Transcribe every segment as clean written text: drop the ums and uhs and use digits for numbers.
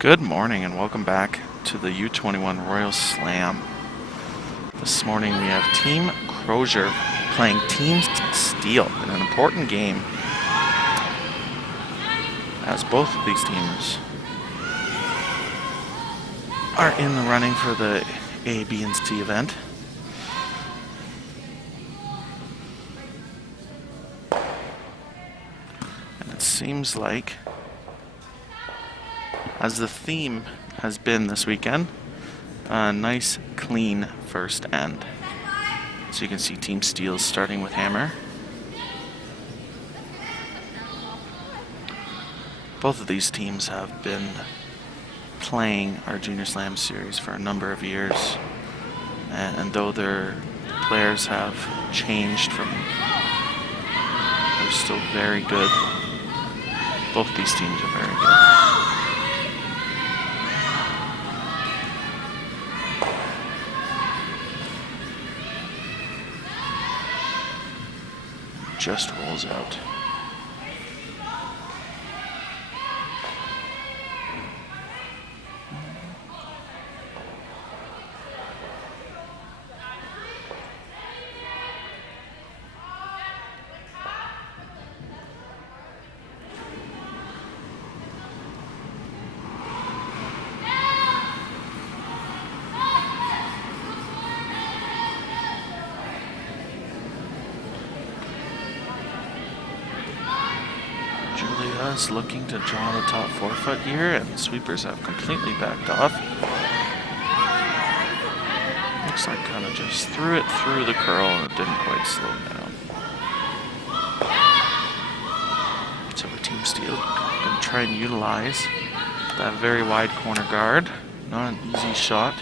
Good morning and welcome back to the U21 Royal Slam. This morning we have Team Croisier playing Team Steele in an important game, as both of these teams are in the running for the A, B, and C event. And it seems like, as the theme has been this weekend, a nice clean first end. So you can see Team Steele starting with hammer. Both of these teams have been playing our Junior Slam series for a number of years, and though their players have changed from, they're still very good. Both these teams are very good. Just rolls out. Is looking to draw the top forefoot here, and sweepers have completely backed off. Looks like kind of just threw it through the curl and it didn't quite slow down. So for Team Steele, going to try and utilize that very wide corner guard. Not an easy shot.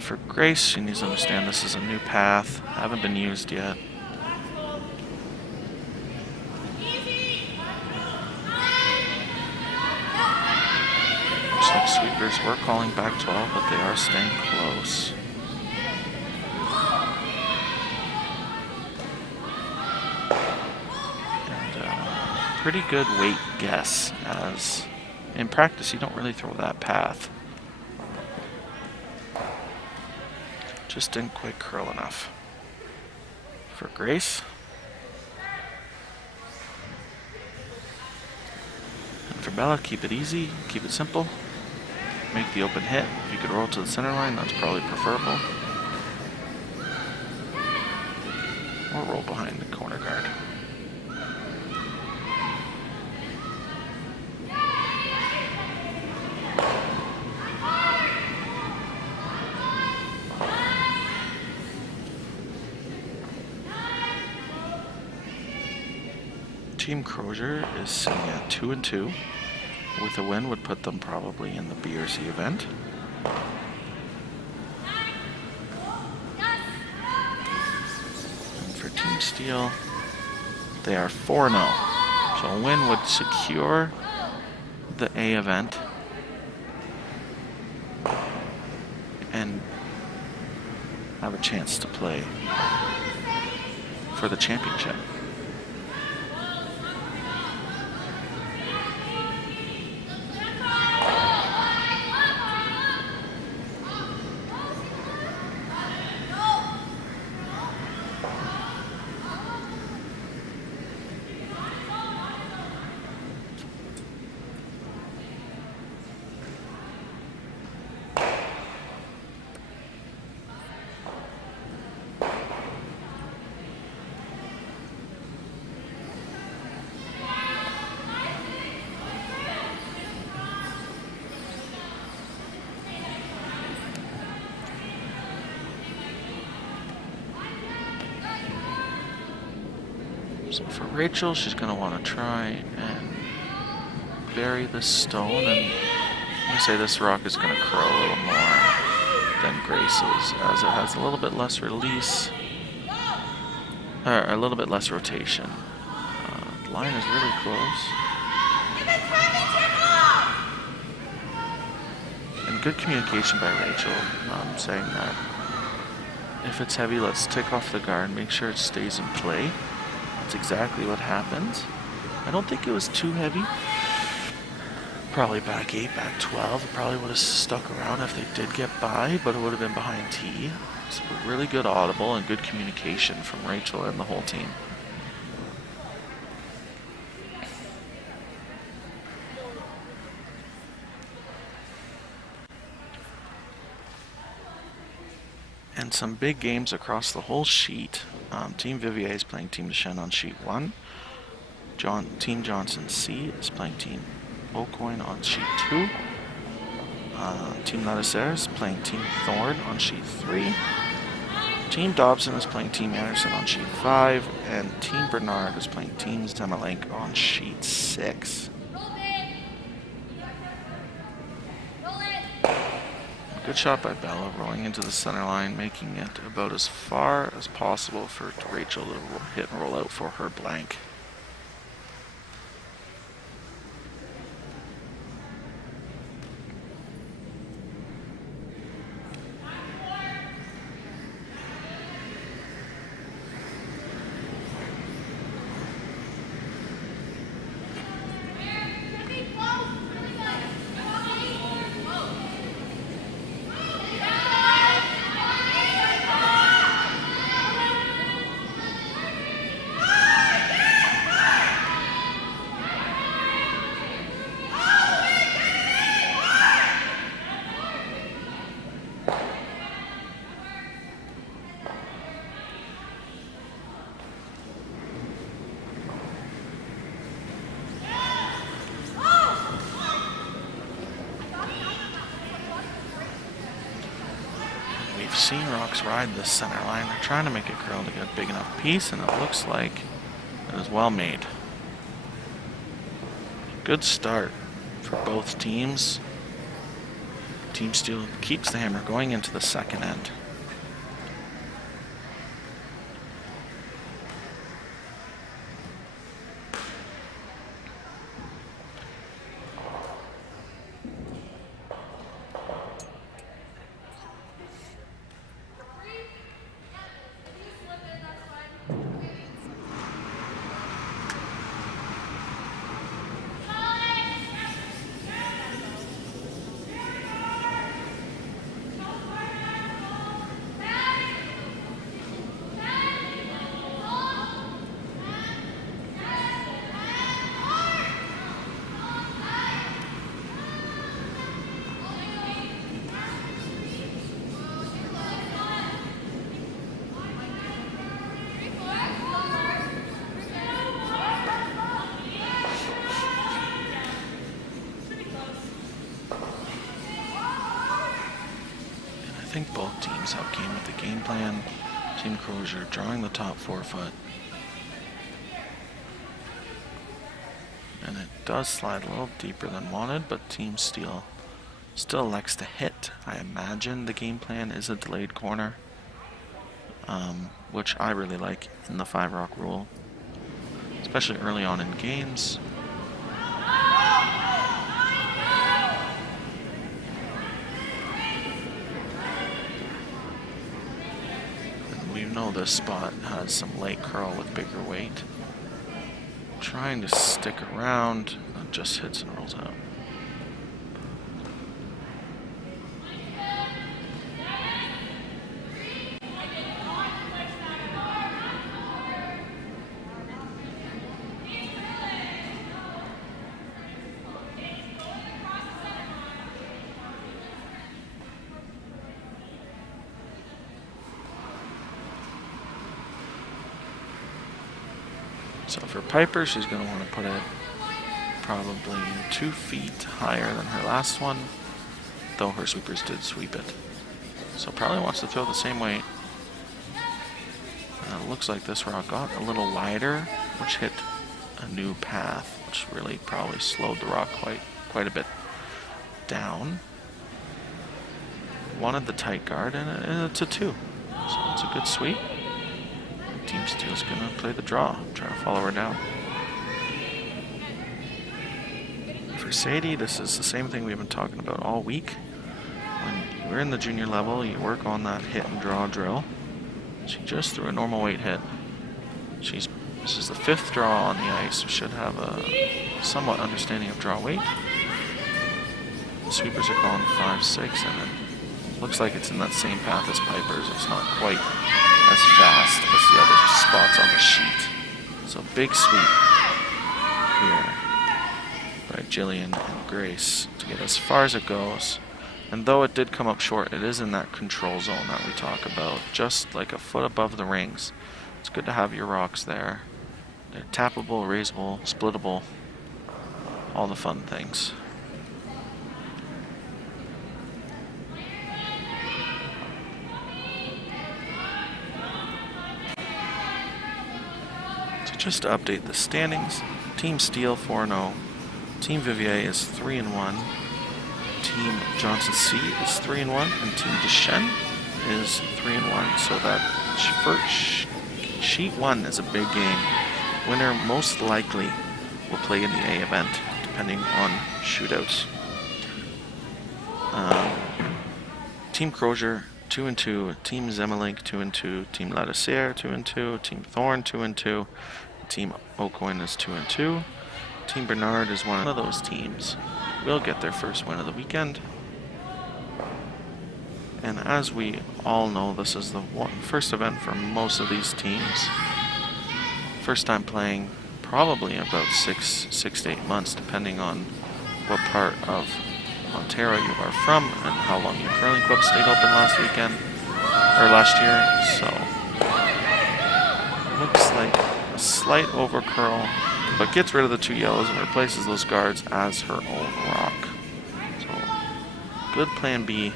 For Grace, she needs to understand this is a new path, haven't been used yet. Looks like sweepers were calling back 12, but they are staying close. And pretty good weight guess, as in practice you don't really throw that path. Just didn't quite curl enough. For Grace. And for Bella, keep it easy, keep it simple. Make the open hit. If you could roll to the center line, that's probably preferable. Or roll behind the corner guard. Team Croisier is sitting at 2-2. With a win would put them probably in the B or C event. And for Team Steele, they are 4-0. So a win would secure the A event and have a chance to play for the championship. So for Rachel, she's going to want to try and bury this stone, and let me say this rock is going to curl a little more than Grace's, as it has a little bit less release, or a little bit less rotation. The line is really close. And good communication by Rachel, saying that If it's heavy, let's take off the guard, make sure it stays in play. That's exactly what happens. I don't think it was too heavy. Probably back 8, back 12. It probably would have stuck around if they did get by, but it would have been behind tee. So really good audible and good communication from Rachel and the whole team. And some big games across the whole sheet. Team Vivier is playing Team Deschênes on sheet 1. Team Johnson C is playing Team Aucoin on sheet 2. Team Ladisser is playing Team Thorn on sheet 3. Team Dobson is playing Team Anderson on sheet 5. And Team Bernard is playing Team Zemelink on sheet 6. Good shot by Bella, rolling into the center line, making it about as far as possible for Rachel to hit and roll out for her blank. We've seen Rocks ride this center line. They're trying to make it curl to get a big enough piece, and it looks like it is well made. Good start for both teams. Team Steele keeps the hammer going into the second end. I think both teams have came with the game plan. Team Croisier drawing the top 4 foot. And it does slide a little deeper than wanted, but Team Steele still elects to hit. I imagine the game plan is a delayed corner, which I really like in the 5-rock rule, especially early on in games. This spot has some late curl with bigger weight. Trying to stick around, it just hits and rolls out. So for Piper, she's going to want to put it probably 2 feet higher than her last one, though her sweepers did sweep it. So probably wants to throw the same weight. It looks like this rock got a little wider, which hit a new path, which really probably slowed the rock quite a bit down. Wanted the tight guard, and it's a 2. So it's a good sweep. Team Steele's gonna play the draw, try to follow her down. For Sadie, this is the same thing we've been talking about all week. When you're in the junior level, you work on that hit and draw drill. She just threw a normal weight hit. This is the 5th draw on the ice, so should have a somewhat understanding of draw weight. The sweepers are calling 5-6, and it looks like it's in that same path as Piper's. It's not quite as fast as the other spots on the sheet. So big sweep here by Jillian and Grace to get as far as it goes. And though it did come up short, it is in that control zone that we talk about, just like a foot above the rings. It's good to have your rocks there. They're tappable, raisable, splittable, all the fun things. So just to update the standings, Team Steele 4-0, Team Vivier is 3-1, Team Johnson C is 3-1, and Team Deschênes is 3-1. So that first sheet 1 is a big game. Winner most likely will play in the A event, depending on shootouts. Team Croisier 2-2, Team Zemelink 2-2, Team Ladouceur 2-2, Team Thorn 2-2, Team Aucoin is 2-2. Team Bernard is one of those teams. Will get their first win of the weekend. And as we all know, this is the first event for most of these teams. First time playing probably in about 6 to 8 months, depending on what part of Ontario you are from and how long your curling club stayed open last weekend or last year. So looks like a slight overcurl, but gets rid of the 2 yellows and replaces those guards as her own rock. So good plan B.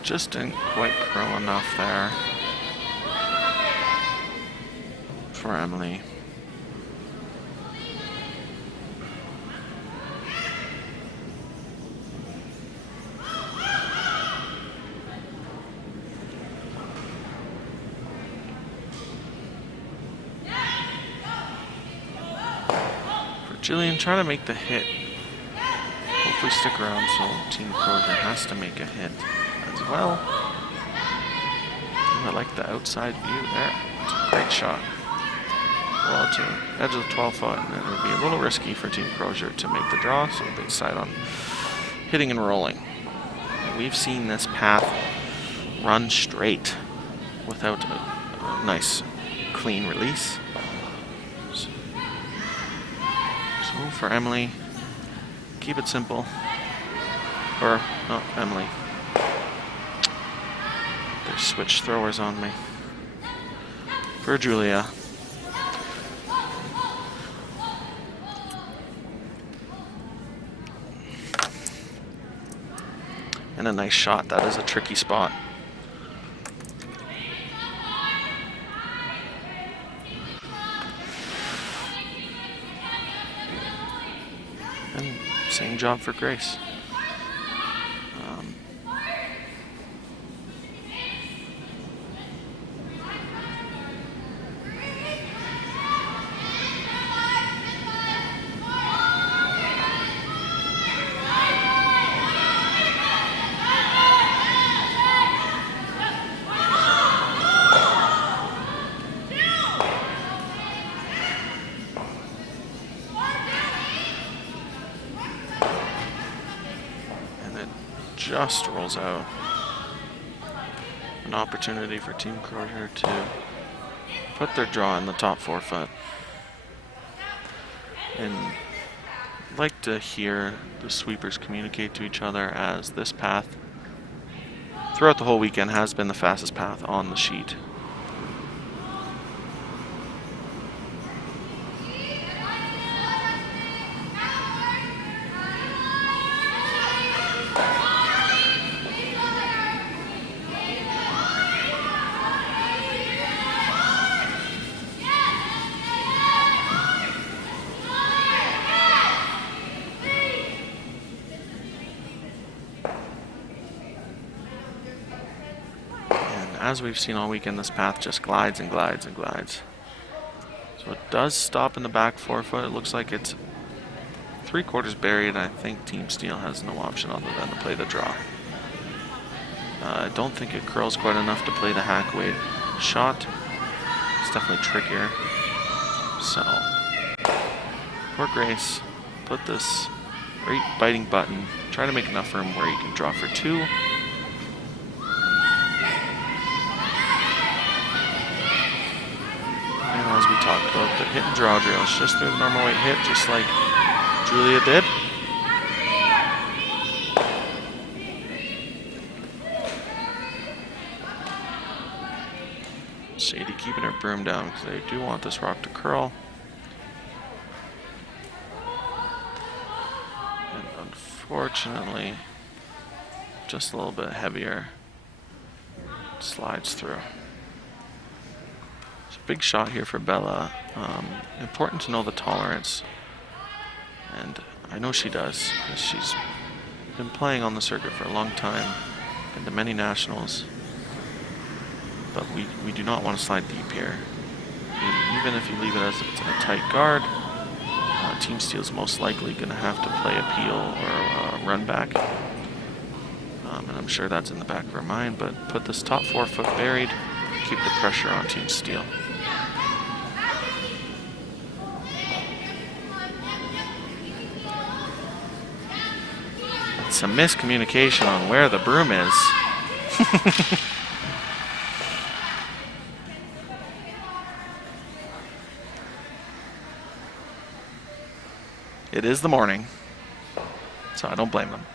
Just didn't quite curl enough there for Emily. For Jillian, trying to make the hit. Hopefully stick around, so Team Croisier has to make a hit as well. I like the outside view there. It's a great shot. Well, to the edge of the 12 foot, and it would be a little risky for Team Croisier to make the draw, so they decide on hitting and rolling. And we've seen this path run straight without a nice clean release. So for Emily, keep it simple. Or, no, Emily. They switch throwers on me. For Julia. And a nice shot. That is a tricky spot. And same job for Grace. Just rolls out. An opportunity for Team Croisier to put their draw in the top 4 foot. And I'd like to hear the sweepers communicate to each other, as this path throughout the whole weekend has been the fastest path on the sheet. As we've seen all weekend, this path just glides and glides and glides. So it does stop in the back 4 foot. It looks like it's 3/4 buried. I think Team Steele has no option other than to play the draw. I don't think it curls quite enough to play the hack weight shot. It's definitely trickier. So, poor Grace, put this right biting button. Try to make enough room where you can draw for 2. As we talked about, the hit and draw drills, just through the normal weight hit, just like Julia did. Sadie keeping her broom down because they do want this rock to curl. And unfortunately, just a little bit heavier, slides through. Big shot here for Bella. Important to know the tolerance, and I know she does, because she's been playing on the circuit for a long time, been to many nationals, but we do not want to slide deep here. Even if you leave it as it's in a tight guard, Team Steele's most likely going to have to play a peel or a run back, and I'm sure that's in the back of her mind, but put this top 4 foot buried, keep the pressure on Team Steele. Some miscommunication on where the broom is. It is the morning, so I don't blame them.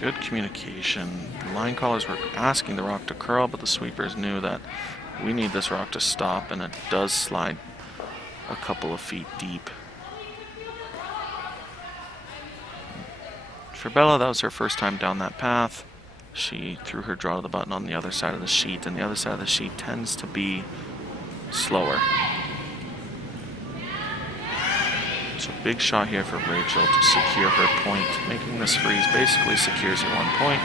Good communication. The line callers were asking the rock to curl, but the sweepers knew that we need this rock to stop, and it does slide a couple of feet deep. For Bella, that was her first time down that path. She threw her draw to the button on the other side of the sheet, and the other side of the sheet tends to be slower. So big shot here for Rachel to secure her point. Making this freeze basically secures your 1 point.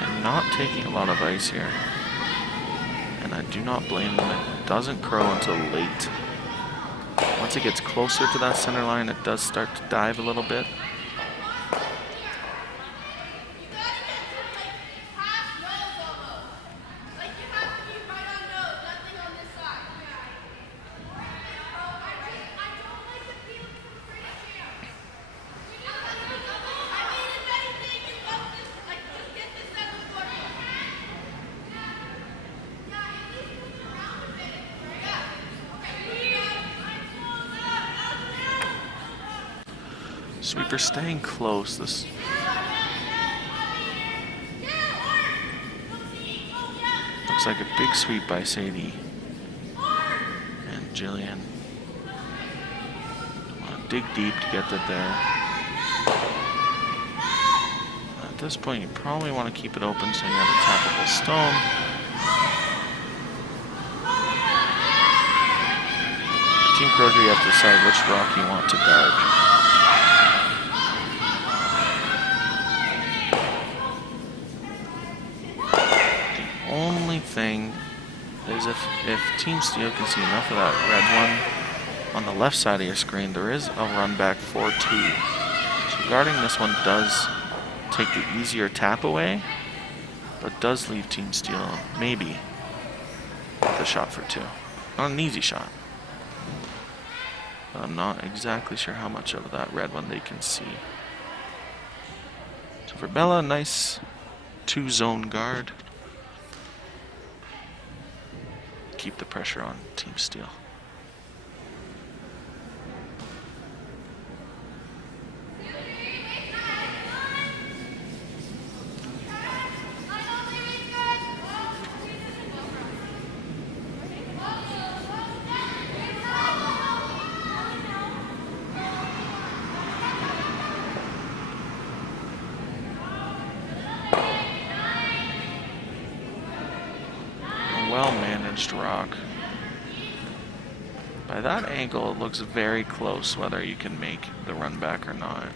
And not taking a lot of ice here. And I do not blame them. It doesn't curl until late. Once it gets closer to that center line, it does start to dive a little bit. Sweeper staying close. This looks like a big sweep by Sadie and Jillian. Want to dig deep to get that there. At this point, you probably want to keep it open so you have a tappable stone. Team Croisier, you have to decide which rock you want to guard. The only thing is if Team Steele can see enough of that red one on the left side of your screen, there is a run back 4-2. So guarding this one does take the easier tap away, but does leave Team Steele maybe with a shot for 2. Not an easy shot. But I'm not exactly sure how much of that red one they can see. So for Bella, nice 2-zone guard. Keep the pressure on Team Steele. Well-managed rock. By that angle, it looks very close whether you can make the run back or not.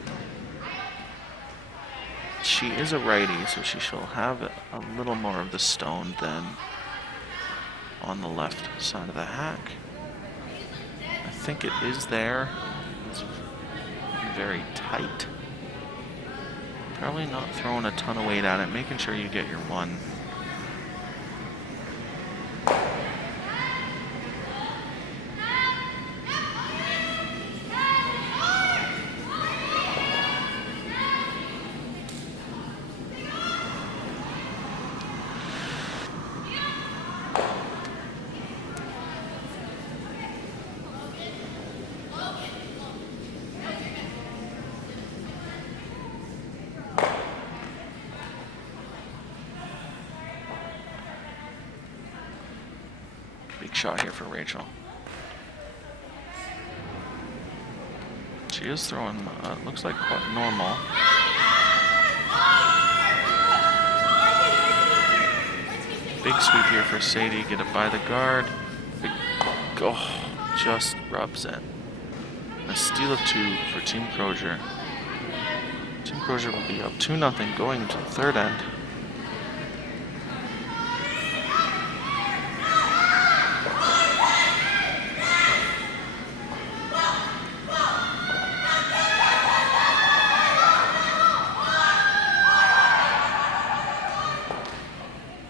She is a righty, so she shall have a little more of the stone than on the left side of the hack. I think it is there. It's very tight. Probably not throwing a ton of weight at it, making sure you get your one. Big shot here for Rachel. She is throwing, looks like quite normal. Big sweep here for Sadie, get it by the guard. Big, oh, just rubs it. A steal of 2 for Team Croisier. Team Croisier will be up 2-0 going into the third end.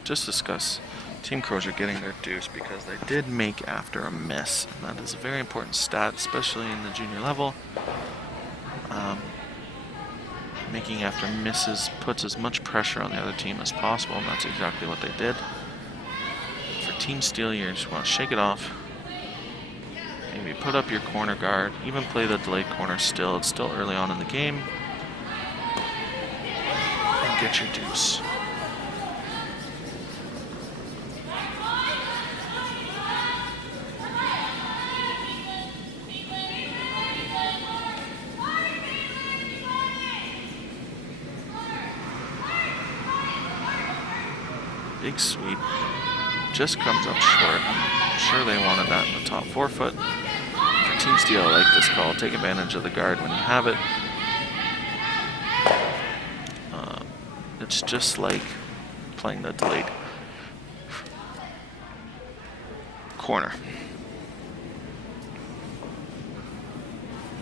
Just discuss Team Croisier getting their deuce because they did make after a miss. And that is a very important stat, especially in the junior level. Making after misses puts as much pressure on the other team as possible, and that's exactly what they did. For Team Steele, you just want to shake it off. Maybe put up your corner guard, even play the delayed corner still. It's still early on in the game. And get your deuce. Big sweep, just comes up short. I'm sure they wanted that in the top 4 foot. For Team Steele, I like this call. Take advantage of the guard when you have it. It's just like playing the delayed corner.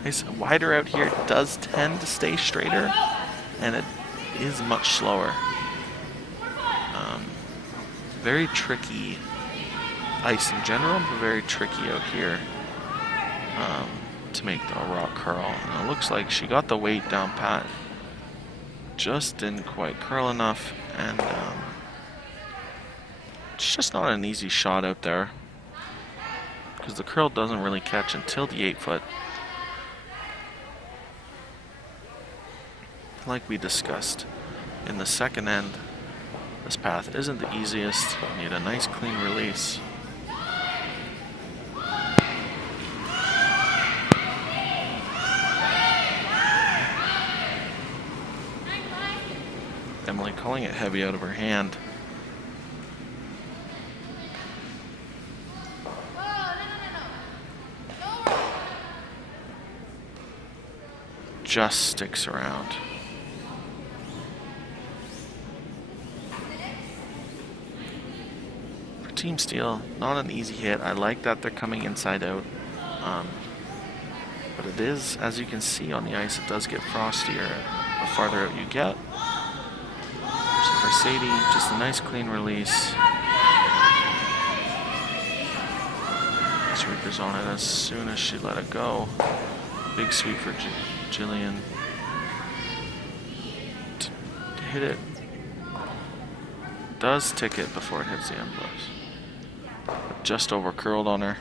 Nice wider out here. It does tend to stay straighter, and it is much slower. Very tricky ice in general, but very tricky out here to make the rock curl. And it looks like she got the weight down pat, just didn't quite curl enough, and it's just not an easy shot out there because the curl doesn't really catch until the 8 foot. Like we discussed in the second end, this path isn't the easiest. You need a nice clean release. Emily calling it heavy out of her hand. just sticks around. For Team Steele, not an easy hit. I like that they're coming inside out. But it is, as you can see on the ice, it does get frostier the farther out you get. So for Sadie, just a nice clean release. Sweeper's on it as soon as she let it go. Big sweep for Jillian. To hit it. Does tick it before it hits the envelopes. Just over curled on her.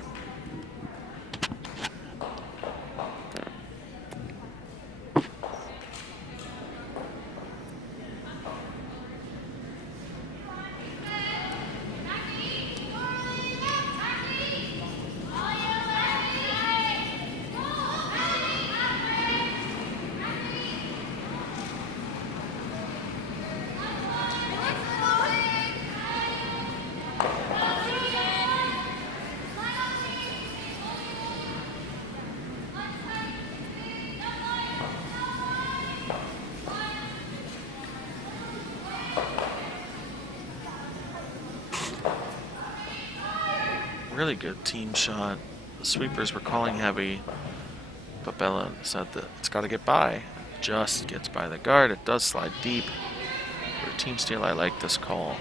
Really good team shot. The sweepers were calling heavy, but Bella said that it's got to get by. Just gets by the guard. It does slide deep. For Team Steele, I like this call.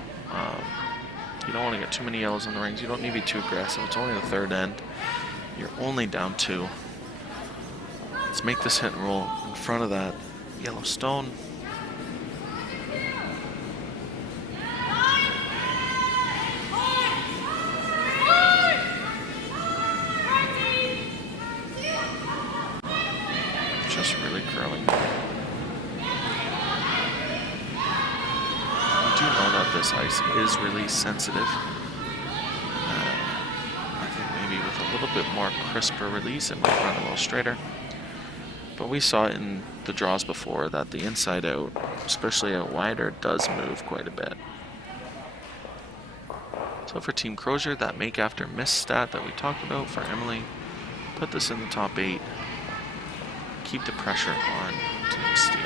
You don't want to get too many yellows in the rings. You don't need to be too aggressive. It's only the third end. You're only down 2. Let's make this hit and roll in front of that yellow stone. Just really curling. I do know that this ice is really sensitive. I think maybe with a little bit more crisper release, it might run a little straighter. But we saw it in the draws before that the inside out, especially out wider, does move quite a bit. So for Team Croisier, that make after miss stat that we talked about for Emily, put this in the top 8. Keep the pressure on Team Steele.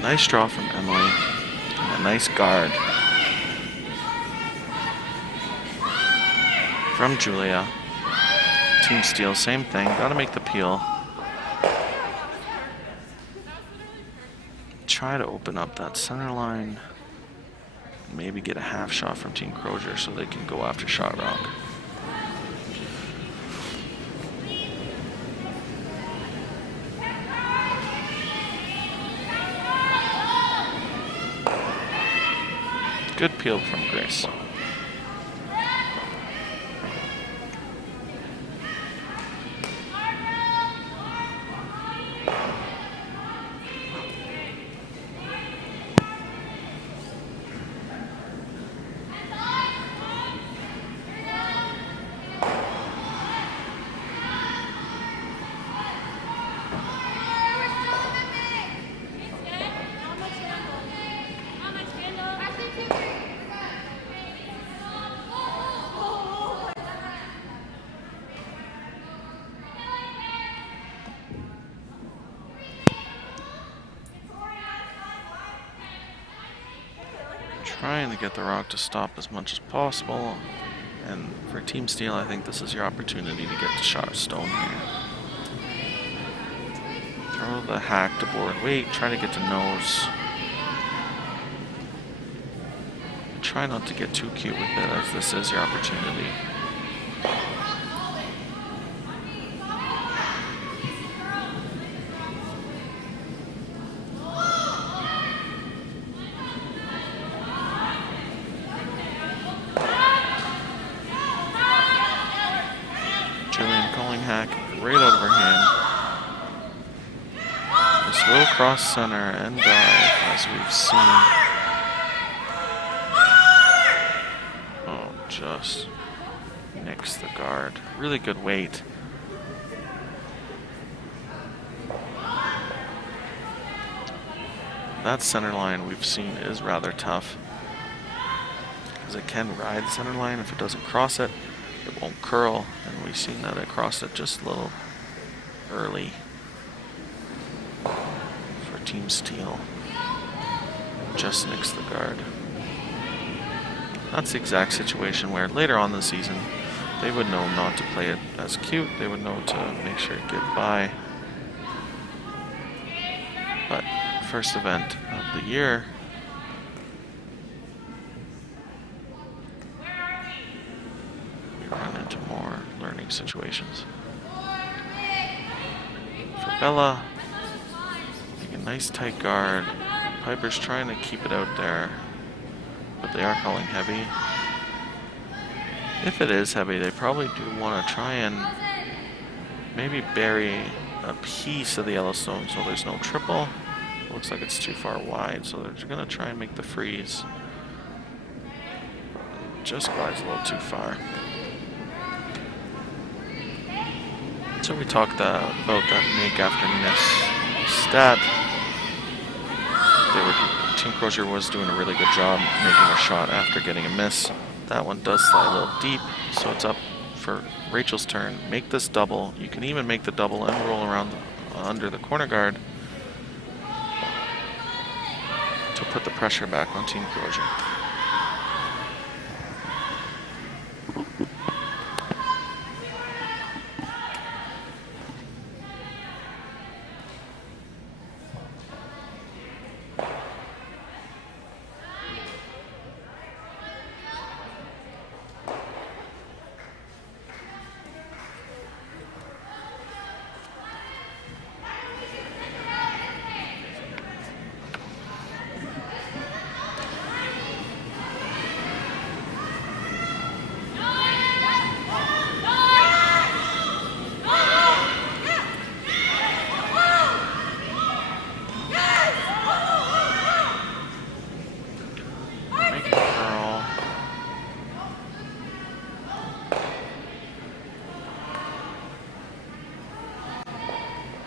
Nice draw from Emily, and a nice guard from Julia. Team Steele, same thing, gotta make the peel. Try to open up that center line. Maybe get a half shot from Team Croisier so they can go after shot rock. Good peel from Grace. Trying to get the rock to stop as much as possible. And for Team Steele, I think this is your opportunity to get the shot stone here. Throw the hack to board weight, try to get to nose. Try not to get too cute with it, as this is your opportunity. Hack right out of her hand. This will cross center and dive, as we've seen. Oh, just nicks the guard. Really good weight. That center line we've seen is rather tough, because it can ride the center line. If it doesn't cross it, it won't curl, and we've seen that it crossed it just a little early for Team Steele. Just nicks the guard. That's the exact situation where later on in the season they would know not to play it as cute. They would know to make sure to get by. But first event of the year, run into more learning situations. For Bella, make a nice tight guard. Piper's trying to keep it out there, but they are calling heavy. If it is heavy, they probably do want to try and maybe bury a piece of the Yellowstone so there's no triple. It looks like it's too far wide, so they're going to try and make the freeze. Just glides a little too far. So we talked about that make after miss stat. Team Croisier was doing a really good job making a shot after getting a miss. That one does slide a little deep, so it's up for Rachel's turn. Make this double. You can even make the double and roll around under the corner guard to put the pressure back on Team Croisier.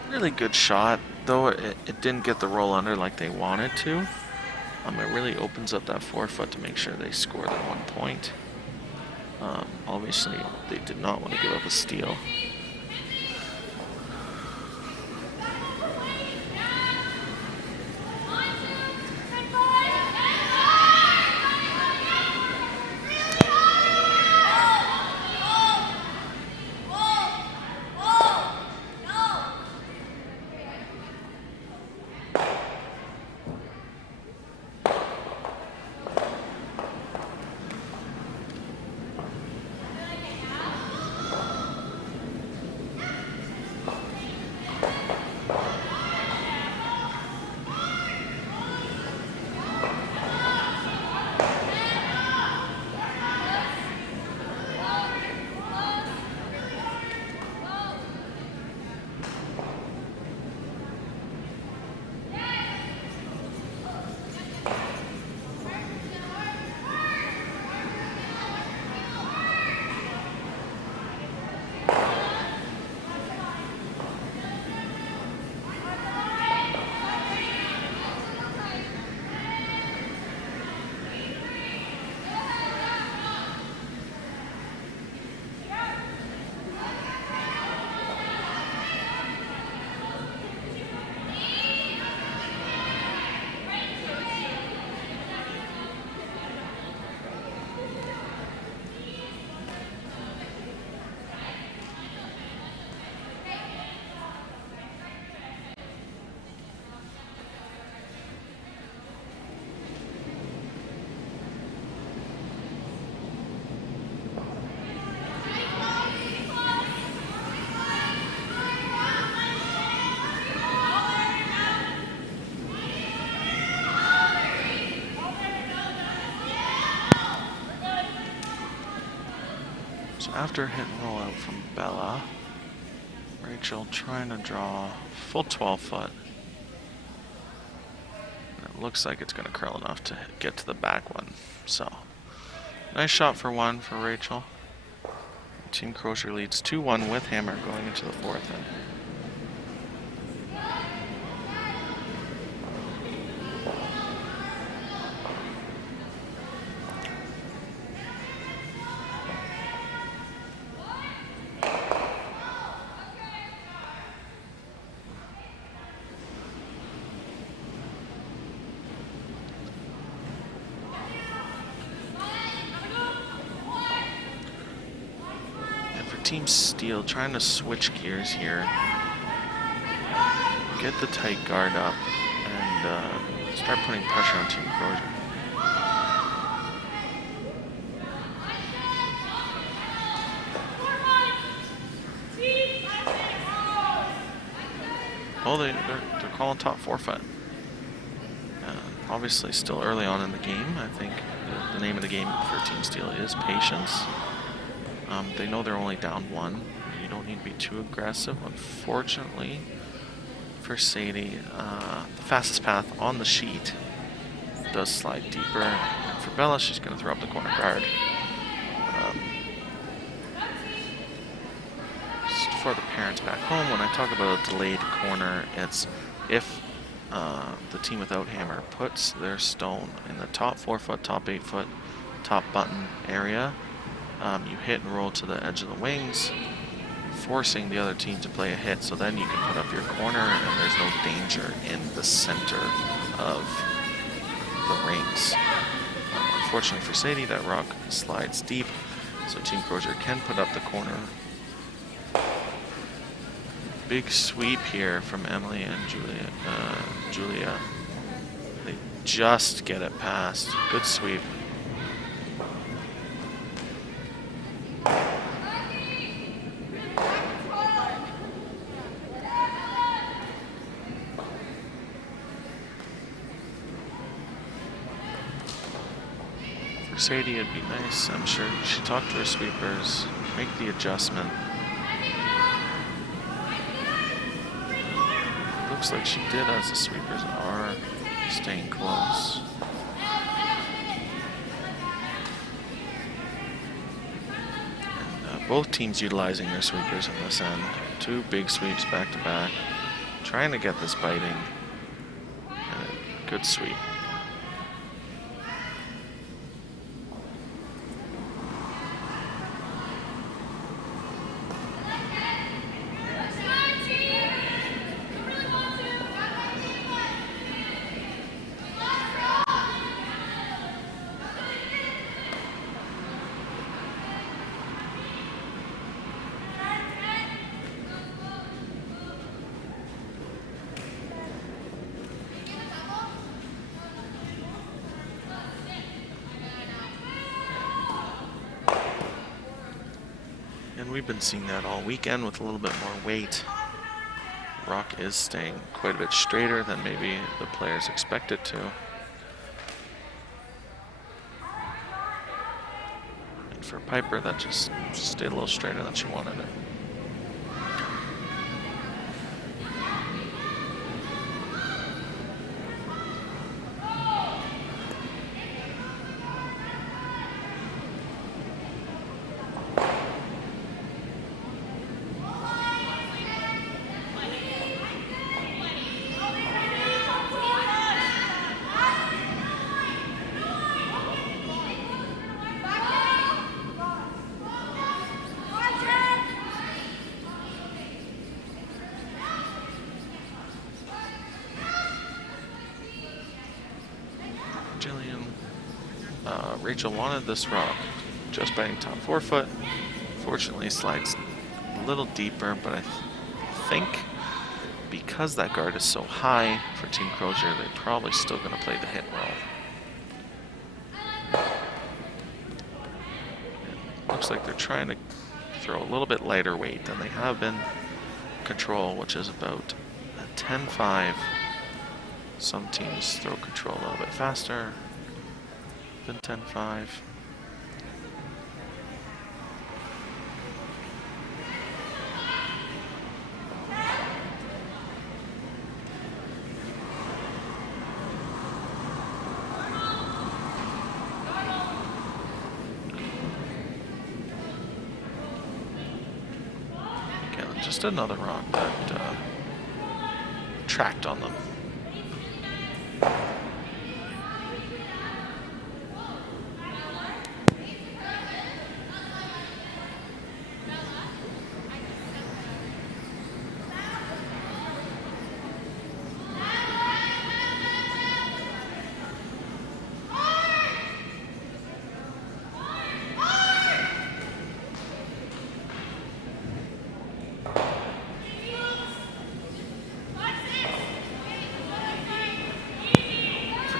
Really good shot, though it didn't get the roll under like they wanted to. It really opens up that forefoot to make sure they score that 1 point. Obviously, they did not want to give up a steal. So after hit and roll out from Bella, Rachel trying to draw full 12-foot. And it looks like it's going to curl enough to get to the back one. So, nice shot for one for Rachel. Team Croisier leads 2-1 with hammer going into the fourth. Team Steele trying to switch gears here, get the tight guard up, and start putting pressure on Team Croisier. Oh, they're calling top forfeit. Obviously, still early on in the game. I think the name of the game for Team Steele is patience. They know they're only down one. You don't need to be too aggressive. Unfortunately for Sadie, the fastest path on the sheet does slide deeper. And for Bella, she's going to throw up the corner guard. Just for the parents back home, when I talk about a delayed corner, it's if the team without hammer puts their stone in the top 4-foot, top 8-foot, top button area, you hit and roll to the edge of the wings, forcing the other team to play a hit, so then you can put up your corner and there's no danger in the center of the rings. Unfortunately for Sadie, that rock slides deep, so Team Croisier can put up the corner. Big sweep here from Emily and Julia. They just get it past. Good sweep. Sadie, it'd be nice, I'm sure she talked to her sweepers, make the adjustment. Looks like she did, as the sweepers are staying close. And both teams utilizing their sweepers in this end. Two big sweeps back to back, trying to get this biting. Good sweep. And we've been seeing that all weekend with a little bit more weight. Rock is staying quite a bit straighter than maybe the players expect it to. And for Piper, that just stayed a little straighter than she wanted it. Rachel wanted this rock just biting top 4-foot. Fortunately, slides a little deeper, but I think because that guard is so high for Team Croisier, they're probably still going to play the hit roll. It looks like they're trying to throw a little bit lighter weight than they have been. Control, which is about a 10-5. Some teams throw control a little bit faster than 10-5. just another rock that tracked on them.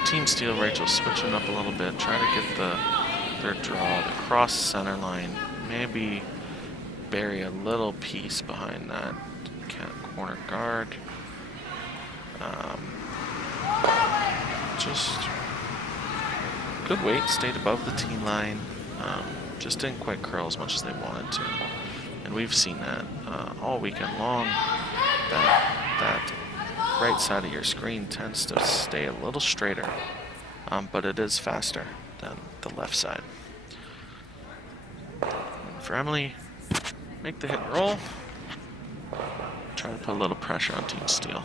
Team Steele, Rachel switching up a little bit, trying to get their draw to cross center line, maybe bury a little piece behind that corner guard. Just good weight, stayed above the tee line, just didn't quite curl as much as they wanted to. And we've seen that all weekend long, that right side of your screen tends to stay a little straighter, but it is faster than the left side. And for Emily, make the hit and roll. Try to put a little pressure on Team Steele.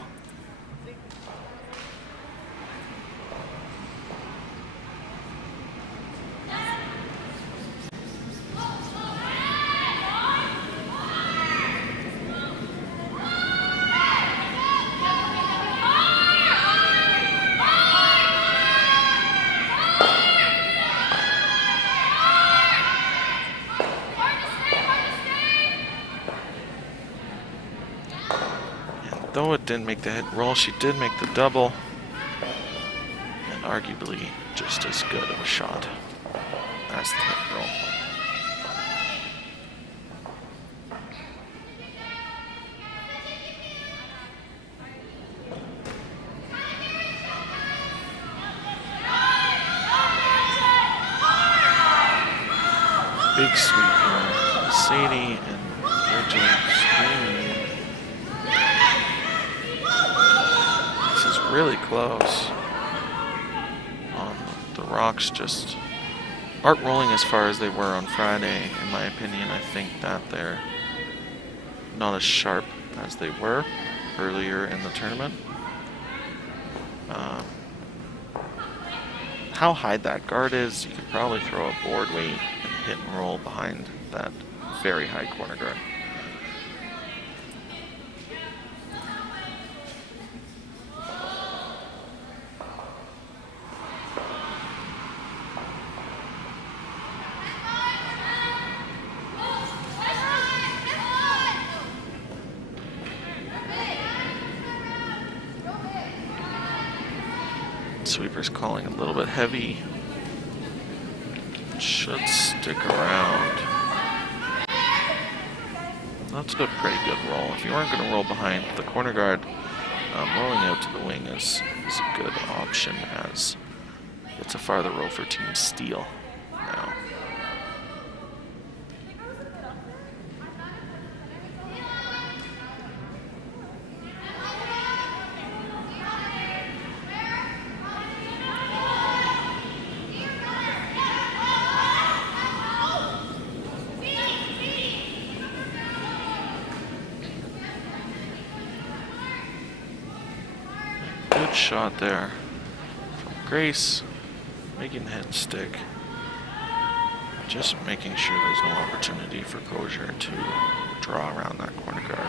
Though it didn't make the hit roll, she did make the double, and arguably just as good of a shot as the hit roll. Big sweep here. Sadie and Rachel screaming. Really close. The rocks just aren't rolling as far as they were on Friday, in my opinion. I think that they're not as sharp as they were earlier in the tournament. How high that guard is, you could probably throw a board weight and hit and roll behind that very high corner guard. Sweeper's calling a little bit heavy. Should stick around. That's a pretty good roll. If you aren't going to roll behind the corner guard, rolling out to the wing is a good option, as it's a farther roll for Team Steele now. Good shot there from Grace, making the hit stick. Just making sure there's no opportunity for Croisier to draw around that corner guard.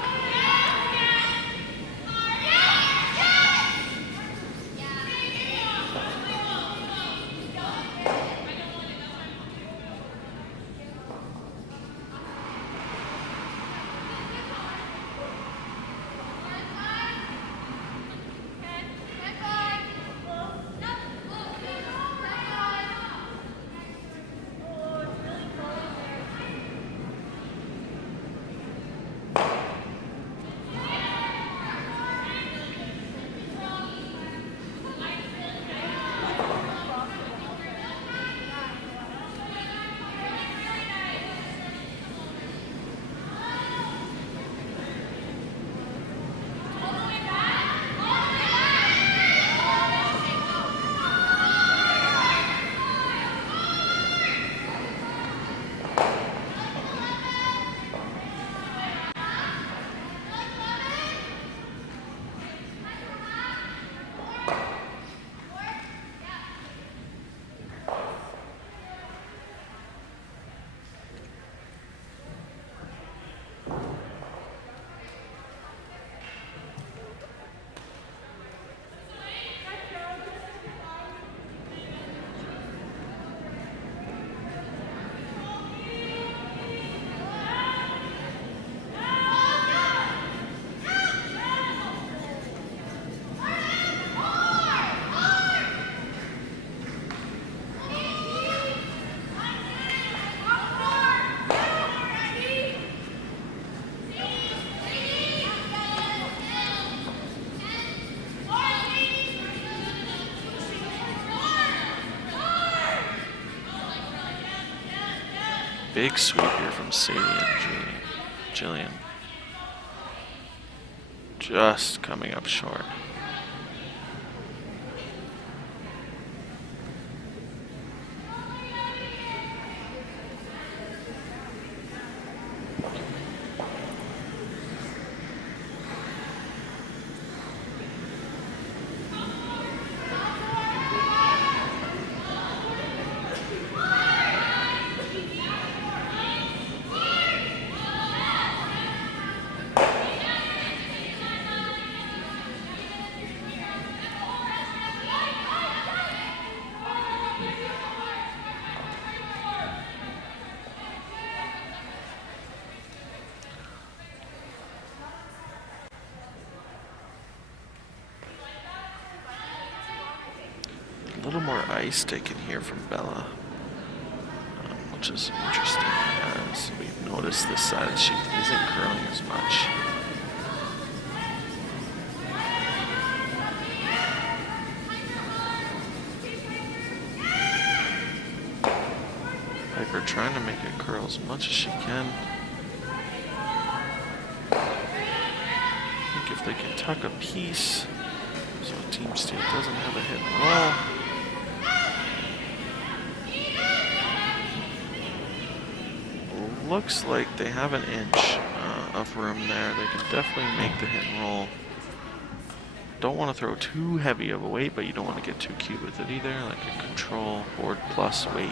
Big sweep here from Sadie and Jillian. Just coming up short. A little more ice taken here from Bella, which is interesting as we've noticed this side of the sheet isn't curling as much. Piper trying to make it curl as much as she can. I think if they can tuck a piece so Team Steele doesn't have a hit and roll. Looks like they have an inch of room there. They can definitely make the hit and roll. Don't want to throw too heavy of a weight, but you don't want to get too cute with it either. Like a control board plus weight.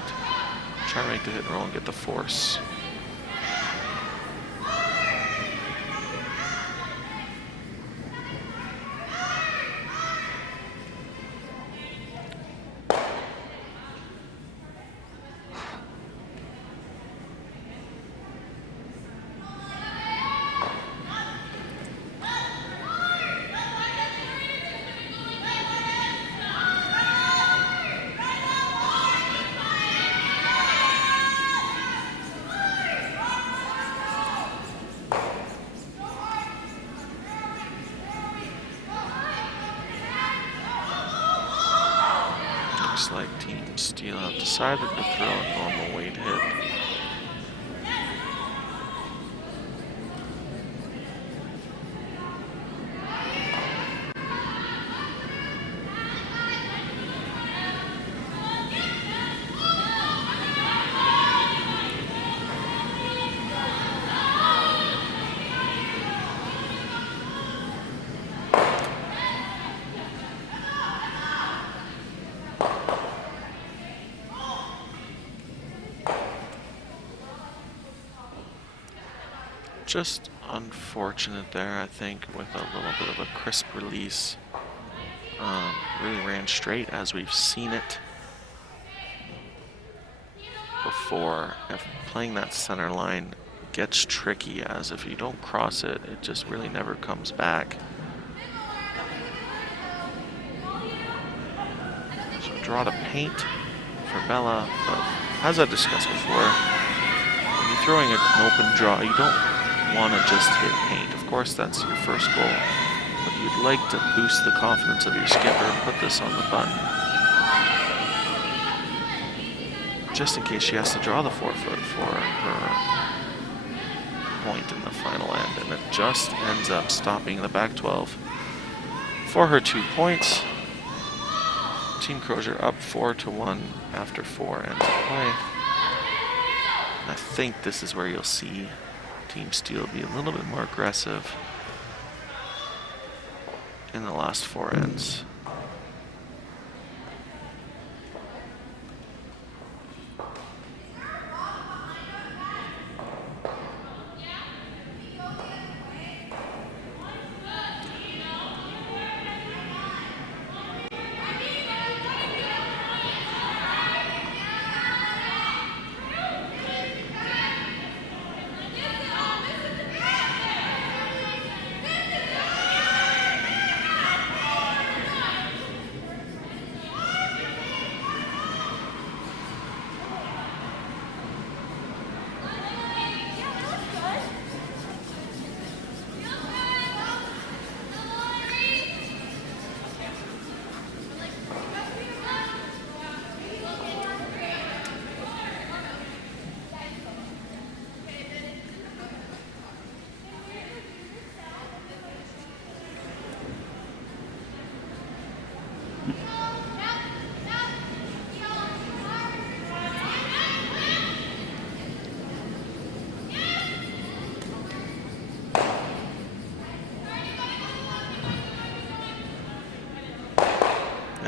Try to make the hit and roll and get the force. Looks like Team Steele have decided to throw a normal weight hit. Just unfortunate there, I think, with a little bit of a crisp release. Really ran straight as we've seen it before. If playing that center line gets tricky, as if you don't cross it, it just really never comes back. So draw to paint for Bella, but as I discussed before, when you're throwing an open draw, you don't want to just hit paint. Of course, that's your first goal, but you'd like to boost the confidence of your skipper and put this on the button, just in case she has to draw the forefoot for her point in the final end, and it just ends up stopping the back 12 for her 2 points. Team Croisier up 4-1 after 4 ends of play. And I think this is where you'll see Team Steele be a little bit more aggressive in the last 4 ends.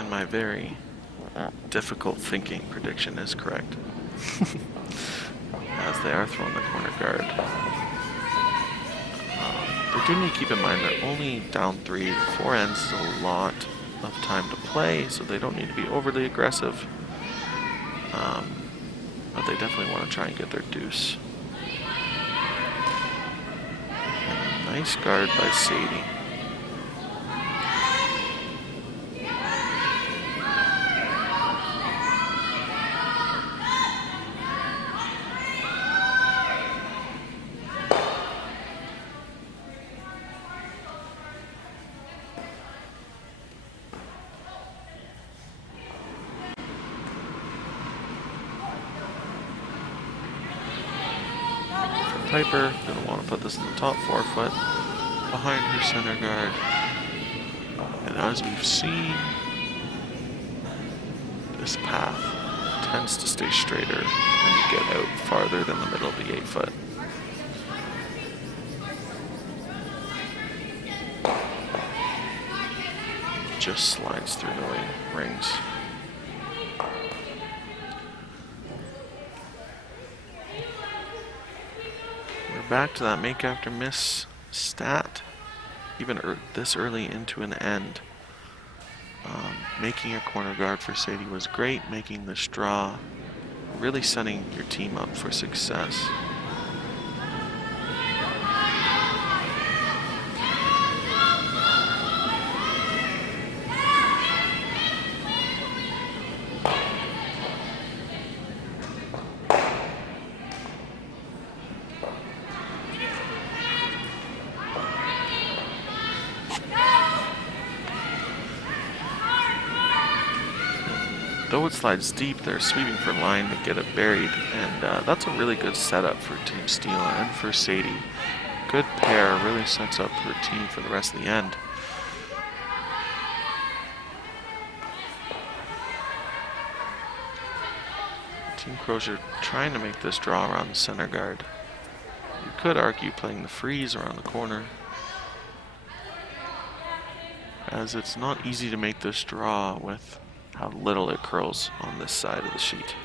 and my very difficult thinking prediction is correct. As they are throwing the corner guard. They do need to keep in mind they're only down 3. 4 ends is a lot of time to play, so they don't need to be overly aggressive. But they definitely want to try and get their deuce. And a nice guard by Sadie. Piper, gonna want to put this in the top forefoot behind her center guard. And as we've seen, this path tends to stay straighter when you get out farther than the middle of the 8-foot. Just slides through the rings. Back to that make after miss stat, even this early into an end. Making a corner guard for Sadie was great, making this draw, really setting your team up for success. Though it slides deep, they're sweeping for line to get it buried, and that's a really good setup for Team Steele and for Sadie. Good pair, really sets up her team for the rest of the end. Team Croisier trying to make this draw around the center guard. You could argue playing the freeze around the corner, as it's not easy to make this draw with how little it curls on this side of the sheet.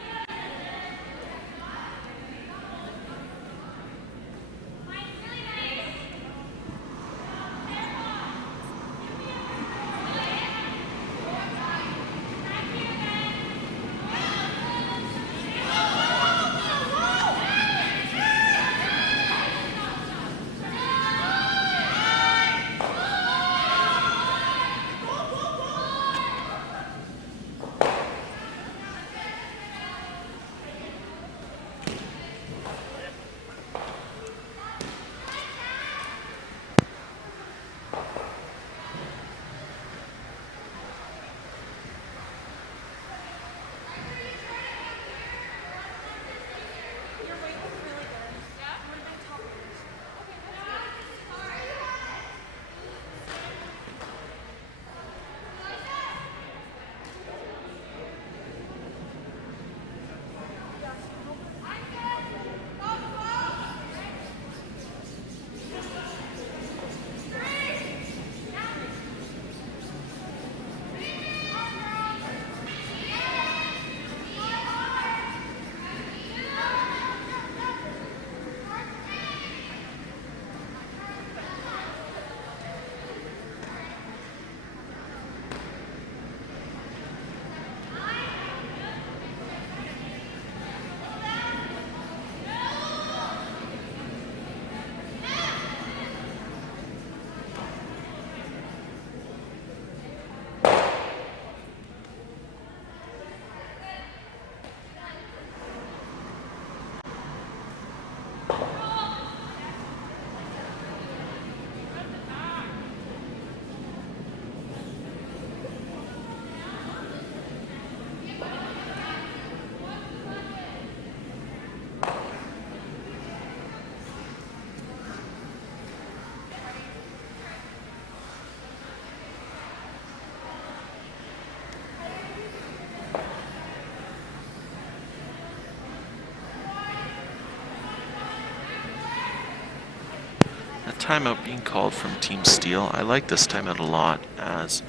Timeout being called from Team Steele. I like this timeout a lot, as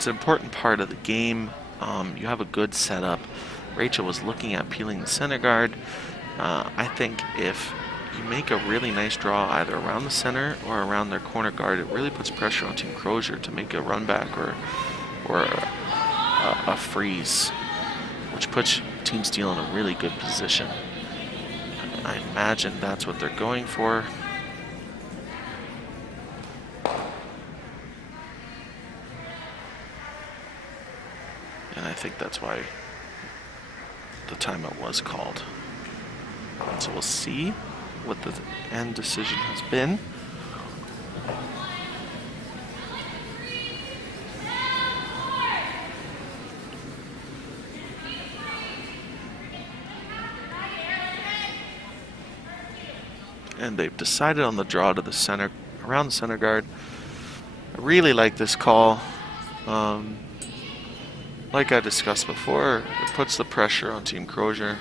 It's an important part of the game. You have a good setup. Rachel was looking at peeling the center guard. I think if you make a really nice draw either around the center or around their corner guard, it really puts pressure on Team Croisier to make a run back or a freeze, which puts Team Steele in a really good position. I imagine that's what they're going for. And I think that's why the timeout was called. So we'll see what the end decision has been. And they've decided on the draw to the center, around the center guard. I really like this call. Like I discussed before, it puts the pressure on Team Croisier,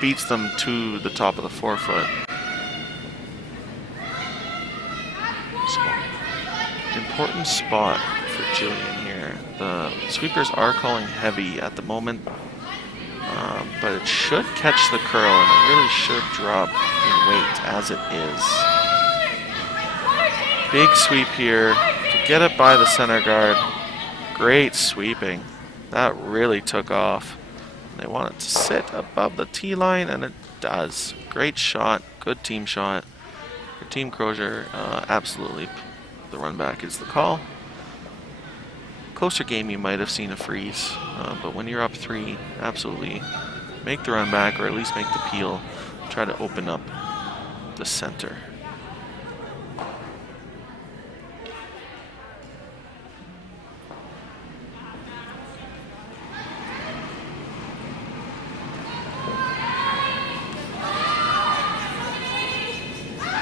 beats them to the top of the forefoot. So, important spot for Jillian here. The sweepers are calling heavy at the moment, but it should catch the curl and it really should drop in weight as it is. Big sweep here to get it by the center guard. Great sweeping. That really took off. They want it to sit above the tee line, and it does. Great shot. Good team shot. For Team Croisier, absolutely. The run back is the call. Closer game, you might have seen a freeze, but when you're up 3, absolutely make the run back, or at least make the peel. Try to open up the center.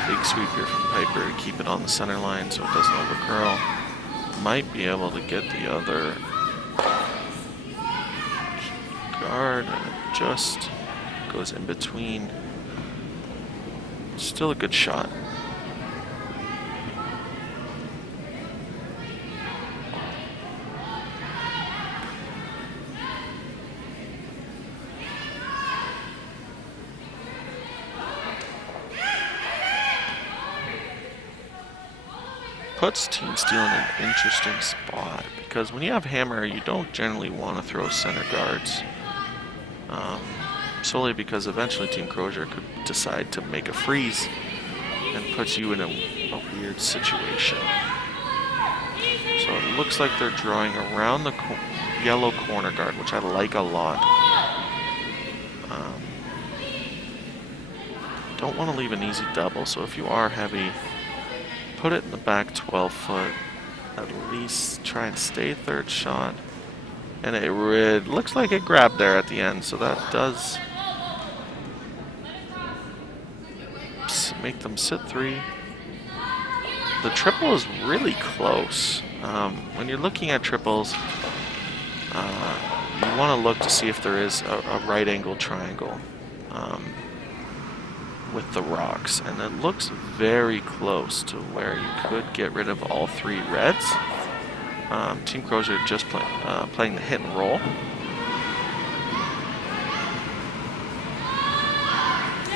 Big sweep here from Piper to keep it on the center line so it doesn't overcurl. Might be able to get the other guard, and it just goes in between. Still a good shot. Puts Team Steele in an interesting spot because when you have hammer, you don't generally want to throw center guards, solely because eventually Team Croisier could decide to make a freeze and put you in a weird situation. So it looks like they're drawing around the yellow corner guard, which I like a lot. Don't want to leave an easy double, so if you are heavy, put it in the back 12 foot. At least try and stay third shot. And it looks like it grabbed there at the end, so that does make them sit 3. The triple is really close. When you're looking at triples, you want to look to see if there is a right angle triangle with the rocks, and it looks very close to where you could get rid of all 3 reds. Team Croisier just playing the hit and roll,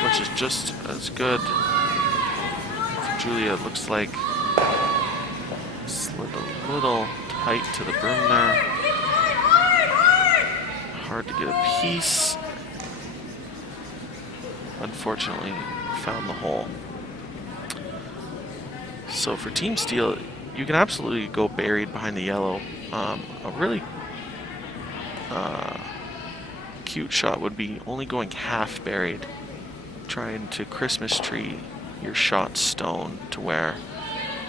which is just as good. For Julia, it looks like slid a little tight to the broom there. Hard to get a piece. Unfortunately, found the hole. So for Team Steele, you can absolutely go buried behind the yellow. A really cute shot would be only going half buried, trying to Christmas tree your shot stone to where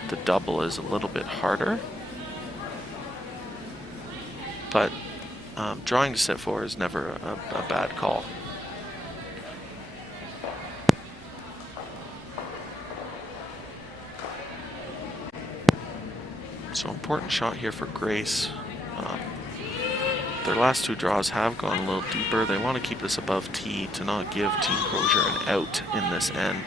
the double is a little bit harder. But drawing to set 4 is never a bad call. So important shot here for Grace. Their last 2 draws have gone a little deeper. They want to keep this above tee to not give Team Croisier an out in this end.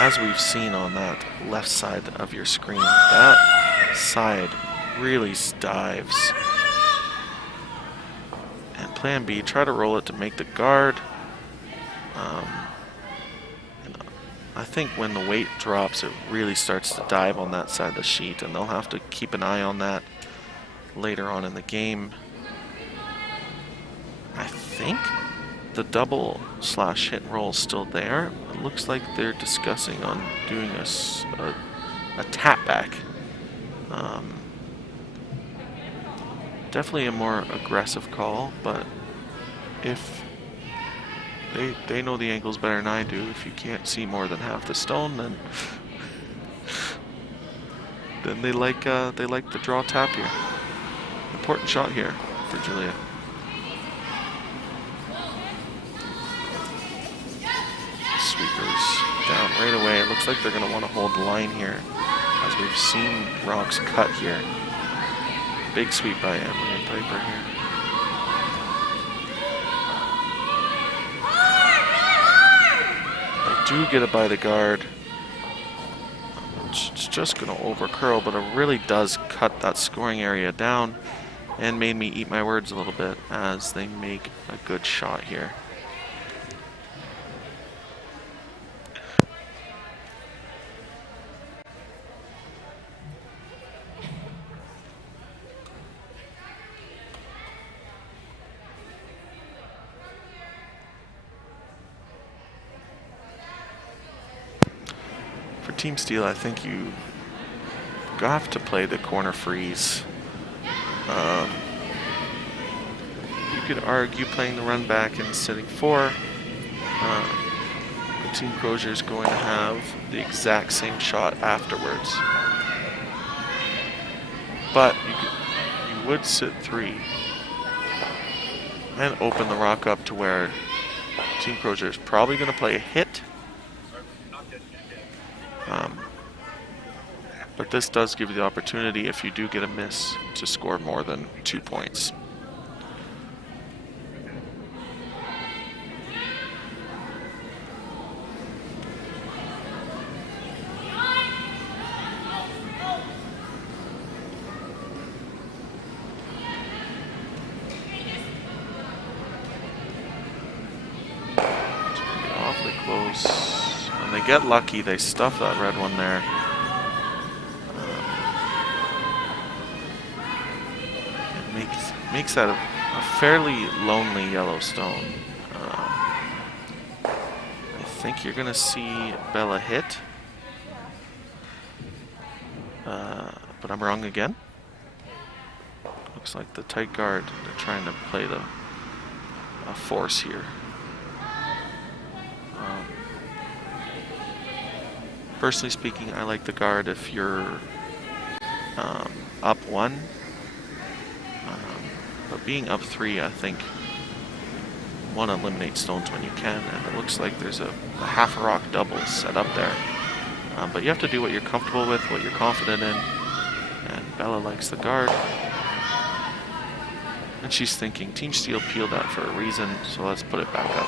And as we've seen on that left side of your screen, that side really dives. And plan B, try to roll it to make the guard. I think when the weight drops, it really starts to dive on that side of the sheet, and they'll have to keep an eye on that later on in the game. I think the double slash hit and roll is still there. It looks like they're discussing on doing a tap back. Definitely a more aggressive call, but if they know the angles better than I do. If you can't see more than half the stone, then they like the draw tap here. Important shot here for Julia. Sweepers down right away. It looks like they're going to want to hold the line here, as we've seen Rocks cut here. Big sweep by Emily and Piper here. Do get it by the guard. It's just going to over curl, but it really does cut that scoring area down and made me eat my words a little bit as they make a good shot here. For Team Steele, I think you have to play the corner freeze. You could argue playing the run back and sitting 4. But Team Croisier is going to have the exact same shot afterwards. But you would sit 3 and open the rock up to where Team Croisier is probably going to play a hit. But this does give you the opportunity, if you do get a miss, to score more than 2 points. Awfully close. When they get lucky, they stuff that red one there. Makes that a fairly lonely yellow stone. I think you're gonna see Bella hit, but I'm wrong again. Looks like the tight guard, they're trying to play a force here. Personally speaking, I like the guard if you're up 1. But being up 3, I think you want to eliminate stones when you can, and it looks like there's a half a rock double set up there. But you have to do what you're comfortable with, what you're confident in, and Bella likes the guard. And she's thinking, Team Steele peeled that for a reason, so let's put it back up.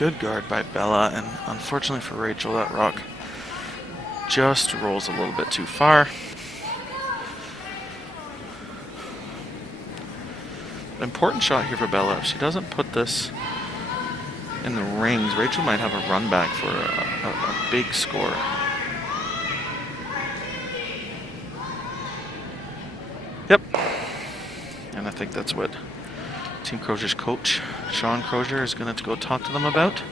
Good guard by Bella, and unfortunately for Rachel, that rock just rolls a little bit too far. Important shot here for Bella. If she doesn't put this in the rings, Rachel might have a run back for a big score. Yep. And I think that's what Team Croisier's coach, Sean Croisier, is going to go talk to them about.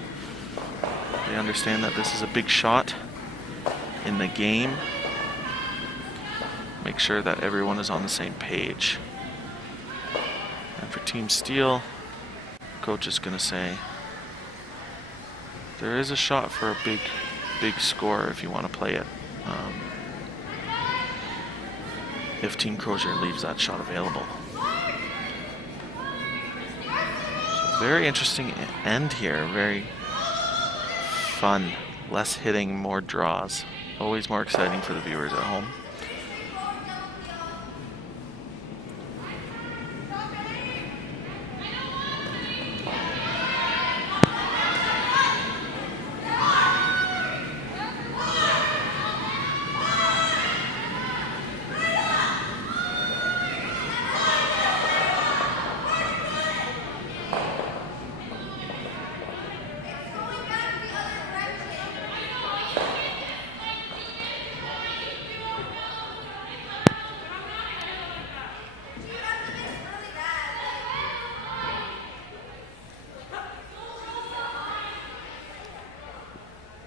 They understand that this is a big shot in the game. Make sure that everyone is on the same page. And for Team Steele, coach is going to say, there is a shot for a big score if you want to play it. If Team Croisier leaves that shot available. So very interesting end here. Very fun. Less hitting, more draws. Always more exciting for the viewers at home.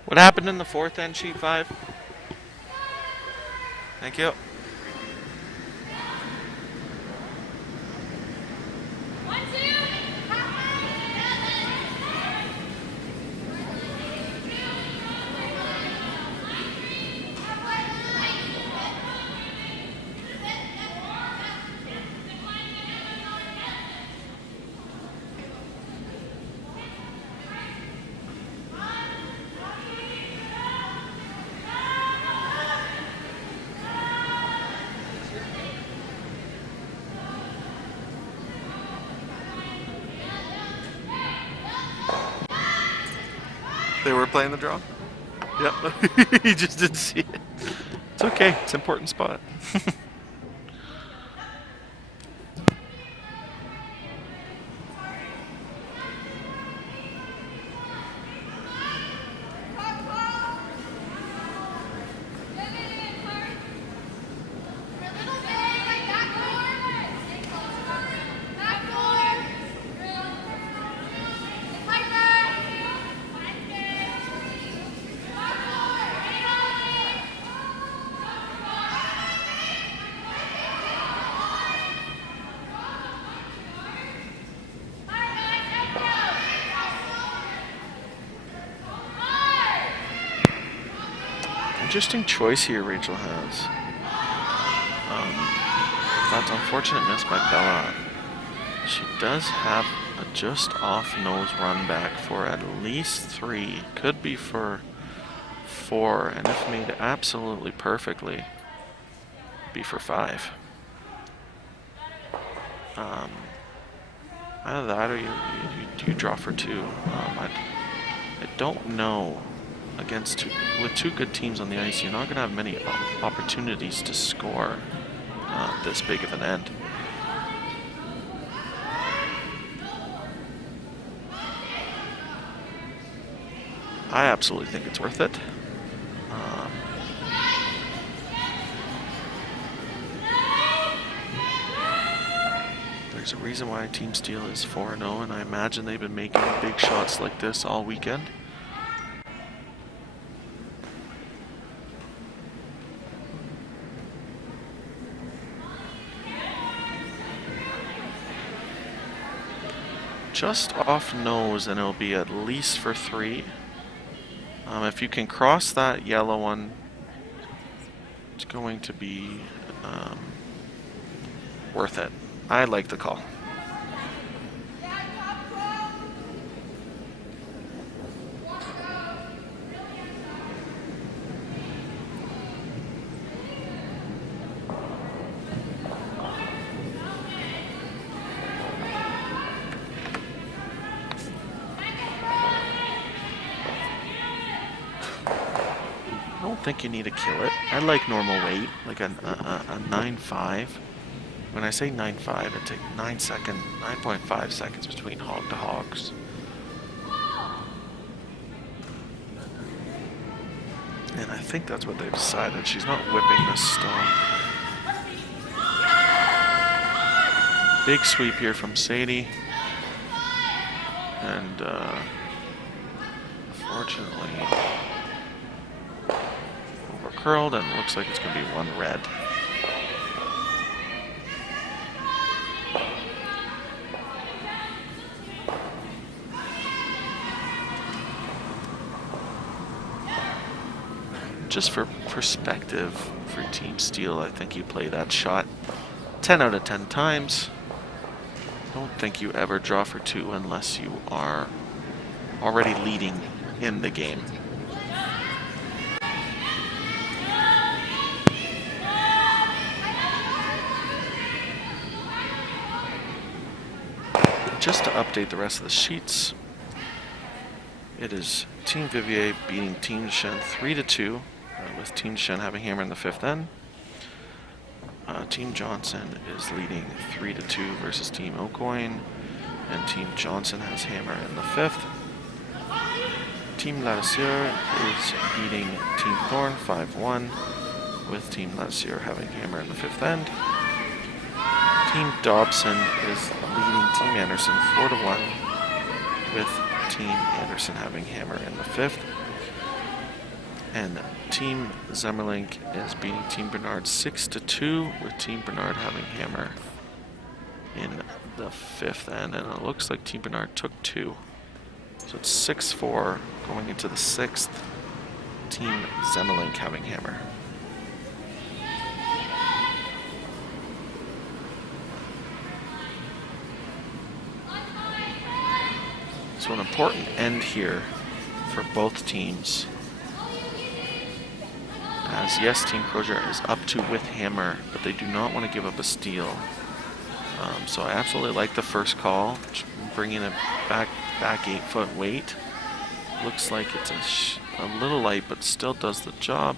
What happened in the fourth end, sheet 5? Thank you. They were playing the draw? Yep. He just didn't see it. It's okay. It's an important spot. Interesting choice here Rachel has. That unfortunate miss by Bella. She does have a just off nose run back for at least 3. Could be for 4, and if made absolutely perfectly, be for 5. Either that or you draw for 2. I don't know. With 2 good teams on the ice, you're not going to have many opportunities to score this big of an end. I absolutely think it's worth it. There's a reason why Team Steele is 4-0, and I imagine they've been making big shots like this all weekend. Just off nose, and it'll be at least for 3. If you can cross that yellow one, it's going to be worth it. I like the call. think you need to kill it. I like normal weight, like a 9.5. When I say 9.5, it takes 9.5 seconds between hog to hogs. And I think that's what they've decided. She's not whipping this stone. Big sweep here from Sadie. And unfortunately over curled, and looks like it's going to be one red. Just for perspective for Team Steele, I think you play that shot 10 out of 10 times. Don't think you ever draw for 2 unless you are already leading in the game. Just to update the rest of the sheets, it is Team Vivier beating Team Shen 3-2, with Team Shen having hammer in the 5th end. Team Johnson is leading 3-2 versus Team Aucoin, and Team Johnson has hammer in the 5th. Team Latisseur is beating Team Thorn 5-1, with Team Latisseur having hammer in the 5th end. Team Dobson is leading Team Anderson 4-1, with Team Anderson having hammer in the 5th. And Team Zemmerlink is beating Team Bernard 6-2, with Team Bernard having hammer in the 5th end. And it looks like Team Bernard took 2. So it's 6-4 going into the 6th. Team Zemmerlink having hammer. So an important end here for both teams. As yes, Team Croisier is up 2 with hammer, but they do not want to give up a steal. So I absolutely like the first call, bringing it back 8 foot weight. Looks like it's a little light, but still does the job.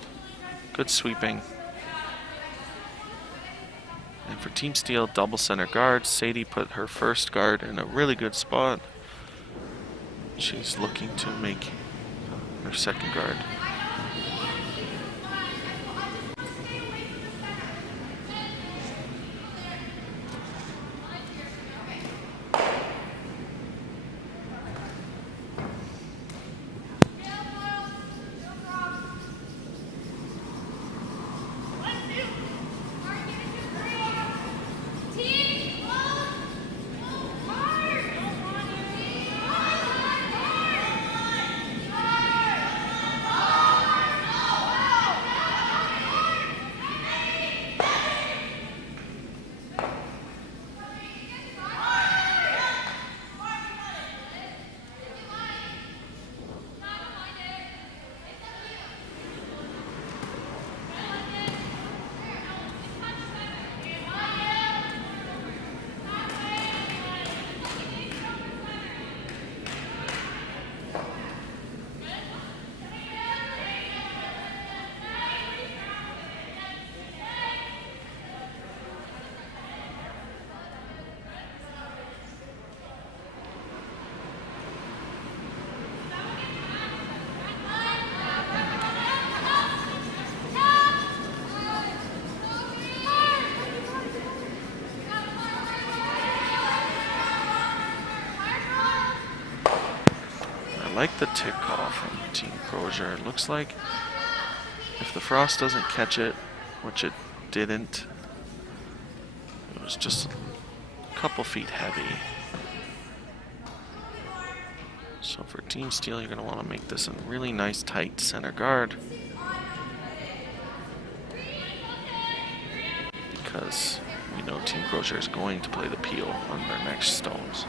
Good sweeping. And for Team Steele, double center guard. Sadie put her first guard in a really good spot. She's looking to make her second guard. I like the tick call from Team Croisier. It looks like if the frost doesn't catch it, which it didn't, it was just a couple feet heavy. So for Team Steele, you're going to want to make this a really nice tight center guard, because we know Team Croisier is going to play the peel on their next stones.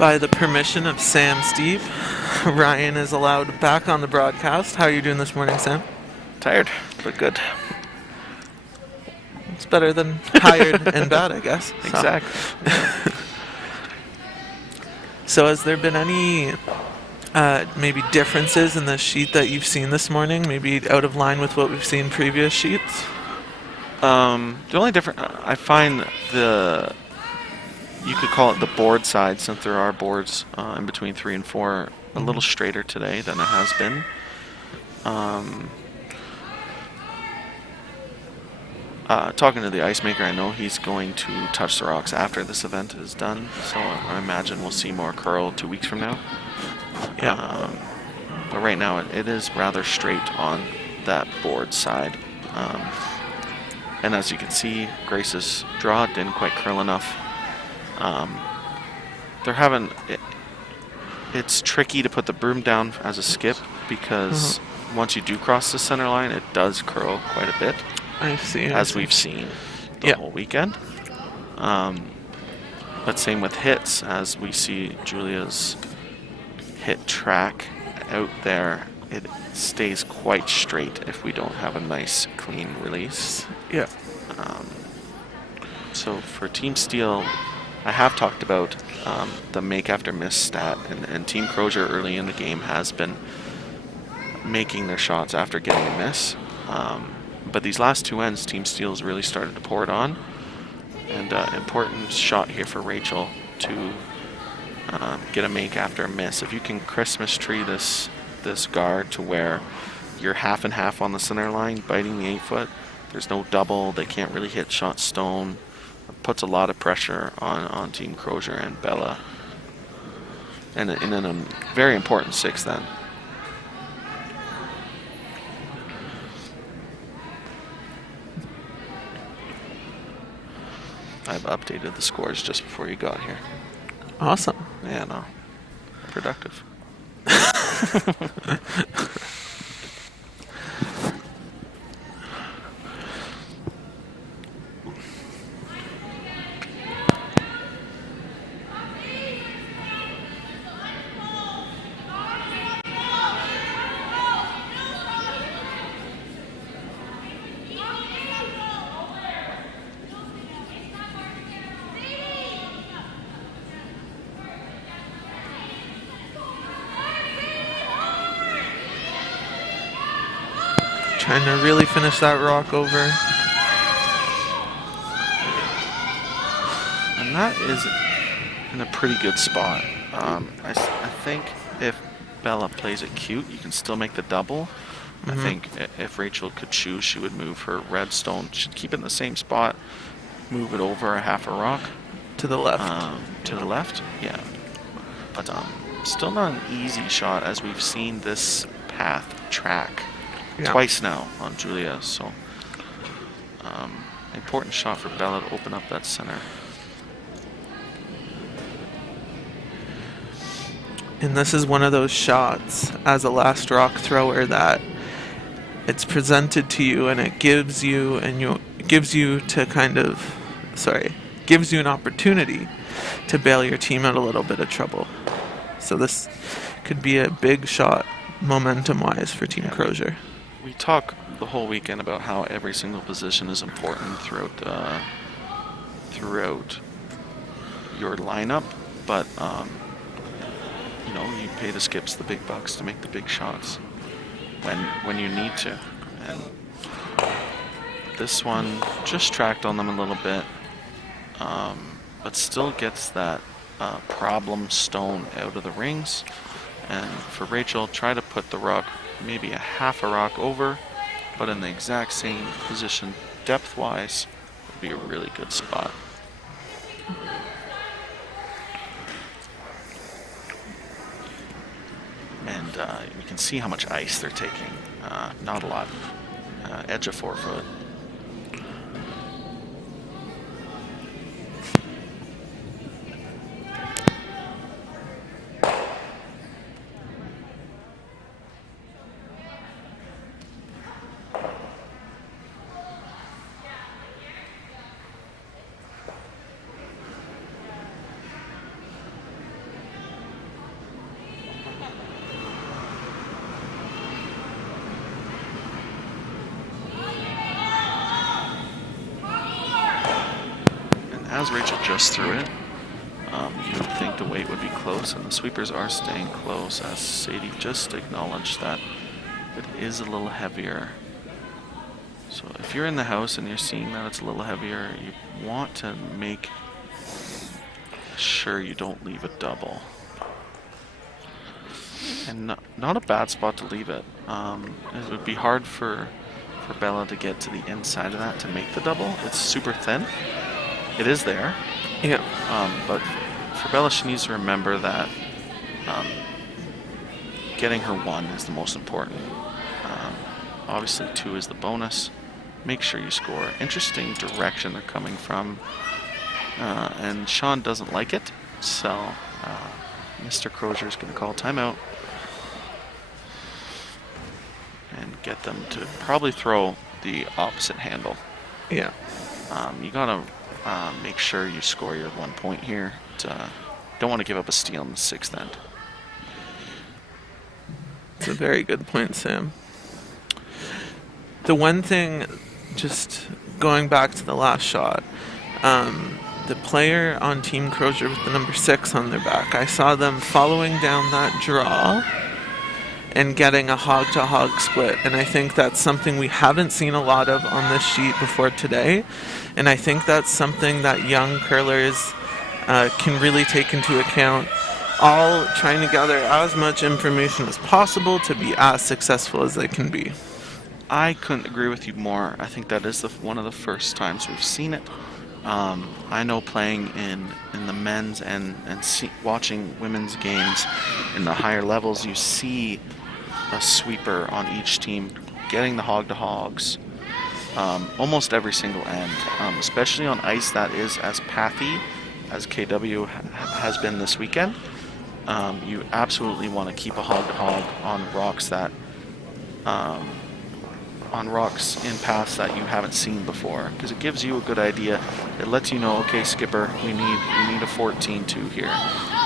By the permission of Sam Steve, Ryan is allowed back on the broadcast. How are you doing this morning, Sam? Tired, but good. It's better than tired and bad, I guess. Exactly. So has there been any maybe differences in the sheet that you've seen this morning? Maybe out of line with what we've seen previous sheets? The only difference, I find you could call it the board side, since there are boards in between 3 and 4, a little straighter today than it has been. Talking to the ice maker, I know he's going to touch the rocks after this event is done, so I imagine we'll see more curl 2 weeks from now. Yeah. But right now it is rather straight on that board side. And as you can see, Grace's draw didn't quite curl enough. It's tricky to put the broom down as a skip, because once you do cross the center line, it does curl quite a bit. I see. As we've seen the whole weekend. But same with hits, as we see Julia's hit track out there, it stays quite straight if we don't have a nice clean release. Yeah. So for Team Steele, I have talked about the make after miss stat, and Team Croisier early in the game has been making their shots after getting a miss. But these last 2 ends, Team Steele's really started to pour it on. And important shot here for Rachel to get a make after a miss. If you can Christmas tree this guard to where you're half and half on the center line, biting the 8-foot, there's no double, they can't really hit shot stone. It puts a lot of pressure on Team Croisier and Bella. And in a very important 6 then. I've updated the scores just before you got here. Awesome. Yeah, no. Productive. Trying to really finish that rock over. And that is in a pretty good spot. I think if Bella plays it cute, you can still make the double. I think if Rachel could choose, she would move her red stone. She'd keep it in the same spot, move it over a half a rock. To the left. To the left, yeah. But still not an easy shot, as we've seen this path track twice now on Julia. So important shot for Bella to open up that center. And this is one of those shots as a last rock thrower that it's presented to you and it gives you gives you an opportunity to bail your team out a little bit of trouble. So this could be a big shot momentum wise for Team Croisier. We talk the whole weekend about how every single position is important throughout your lineup, but you pay the skips the big bucks to make the big shots when you need to. And this one just tracked on them a little bit, but still gets that problem stone out of the rings. And for Rachel, try to put the rock maybe a half a rock over, but in the exact same position depth-wise would be a really good spot. And you can see how much ice they're taking. Not a lot. Edge of 4 foot. as Rachel just threw it, you would think the weight would be close, and the sweepers are staying close, as Sadie just acknowledged that it is a little heavier. So if you're in the house and you're seeing that it's a little heavier, you want to make sure you don't leave a double. And not a bad spot to leave it. It would be hard for Bella to get to the inside of that to make the double. It's super thin. It is there. Yeah. But for Bella, she needs to remember that getting her 1 is the most important. Obviously 2 is the bonus. Make sure you score. Interesting direction they're coming from. And Sean doesn't like it, so Mr. Croisier is going to call timeout and get them to probably throw the opposite handle. Yeah. You got to make sure you score your 1 point here. Don't want to give up a steal in the 6th end. It's a very good point, Sam. The one thing, just going back to the last shot, the player on Team Croisier with the number 6 on their back, I saw them following down that draw and getting a hog-to-hog split, and I think that's something we haven't seen a lot of on this sheet before today, and I think that's something that young curlers can really take into account, all trying to gather as much information as possible to be as successful as they can be. I couldn't agree with you more. I think that is one of the first times we've seen it. I know playing in the men's and watching women's games in the higher levels, you see a sweeper on each team getting the hog-to-hogs almost every single end, especially on ice that is as pathy as KW has been this weekend. You absolutely want to keep a hog-to-hog on rocks that on rocks in paths that you haven't seen before, because it gives you a good idea. It lets you know, okay, skipper, we need a 14-2 here.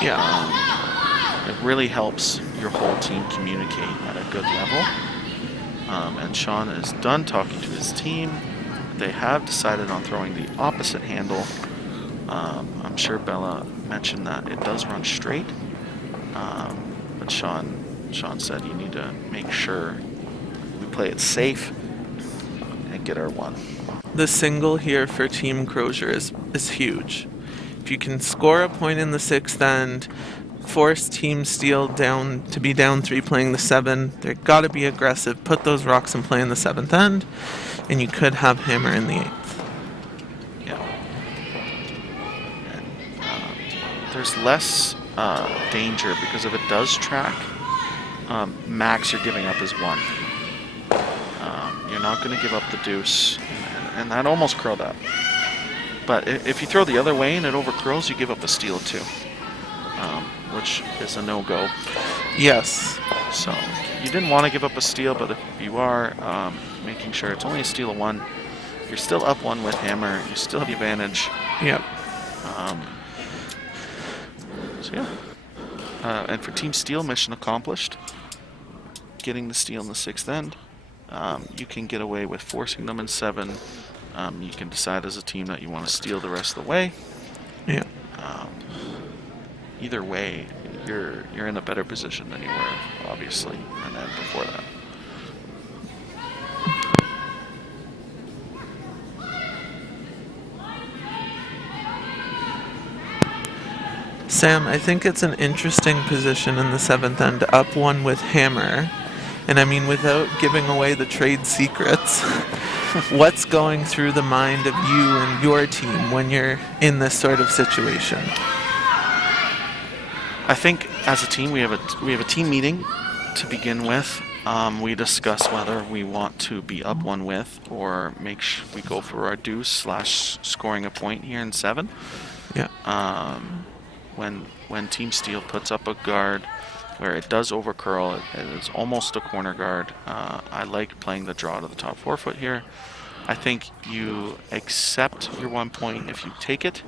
Yeah. It really helps your whole team communicate at a good level. And Sean is done talking to his team. They have decided on throwing the opposite handle. I'm sure Bella mentioned that it does run straight, but Sean said you need to make sure we play it safe and get our 1. The single here for Team Croisier is huge. If you can score a point in the 6th end, force Team Steele down to be down 3 playing the 7, they've got to be aggressive, put those rocks in play in the 7th end, and you could have hammer in the 8th. Yeah. And there's less danger, because if it does track, max you're giving up is 1. You're not going to give up the deuce, and that almost curled up. But if you throw the other way and it overcurls, you give up a steal too, which is a no-go. Yes. So you didn't want to give up a steal, but if you are, making sure it's only a steal of 1, you're still up 1 with hammer, you still have the advantage. Yep. So yeah. And for Team Steele, mission accomplished. Getting the steal in the 6th end. You can get away with forcing them in 7. You can decide as a team that you want to steal the rest of the way. Yeah. Either way, you're in a better position than you were, obviously, and then before that. Sam, I think it's an interesting position in the 7th end, up 1 with hammer. And I mean, without giving away the trade secrets, what's going through the mind of you and your team when you're in this sort of situation? I think as a team we have a team meeting to begin with. We discuss whether we want to be up 1 with, or we go for our deuce / scoring a point here in 7. Yeah. When Team Steele puts up a guard where it does overcurl, it's almost a corner guard. I like playing the draw to the top 4 foot here. I think you accept your 1 point if you take it,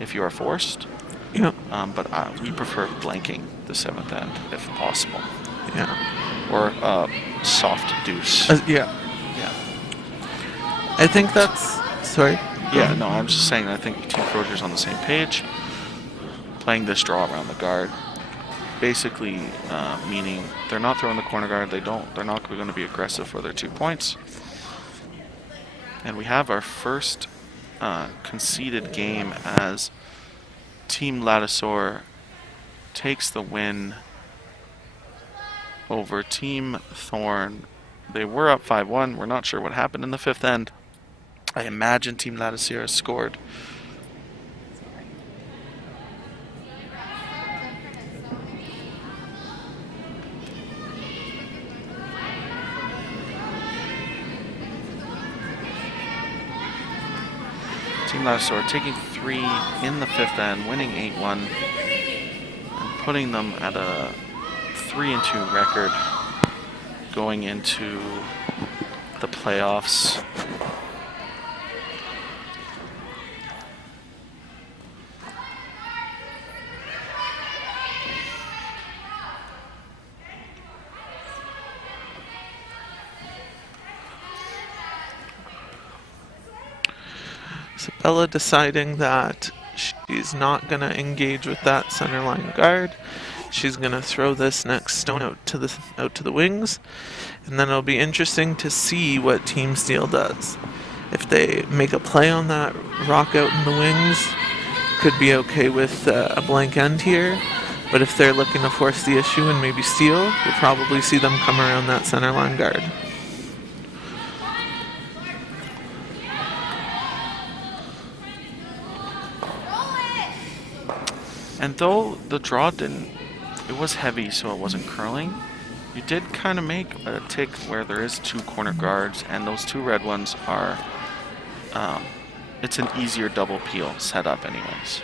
if you are forced. Yeah. But we prefer blanking the 7th end if possible. Yeah. Or soft deuce. Yeah. Yeah. I think that's... Sorry? Yeah, no, I'm just saying I think Team Croisier's on the same page. Playing this draw around the guard, basically meaning they're not throwing the corner guard. They're not going to be aggressive for their 2 points. And we have our first conceded game as Team Lattisaur takes the win over Team Thorn. They were up 5-1. We're not sure what happened in the 5th end. I imagine Team Lattisaur scored. Team Lattisaur taking 3 in the 5th end, winning 8-1, and putting them at a 3-2 record going into the playoffs. Bella deciding that she's not going to engage with that center line guard. She's going to throw this next stone out to the wings, and then it'll be interesting to see what Team Steele does. If they make a play on that rock out in the wings, could be okay with a blank end here. But if they're looking to force the issue and maybe steal, you'll probably see them come around that center line guard. And though the draw it was heavy, so it wasn't curling, you did kind of make a tick where there is 2 corner guards, and those 2 red ones are, it's an easier double peel setup anyways.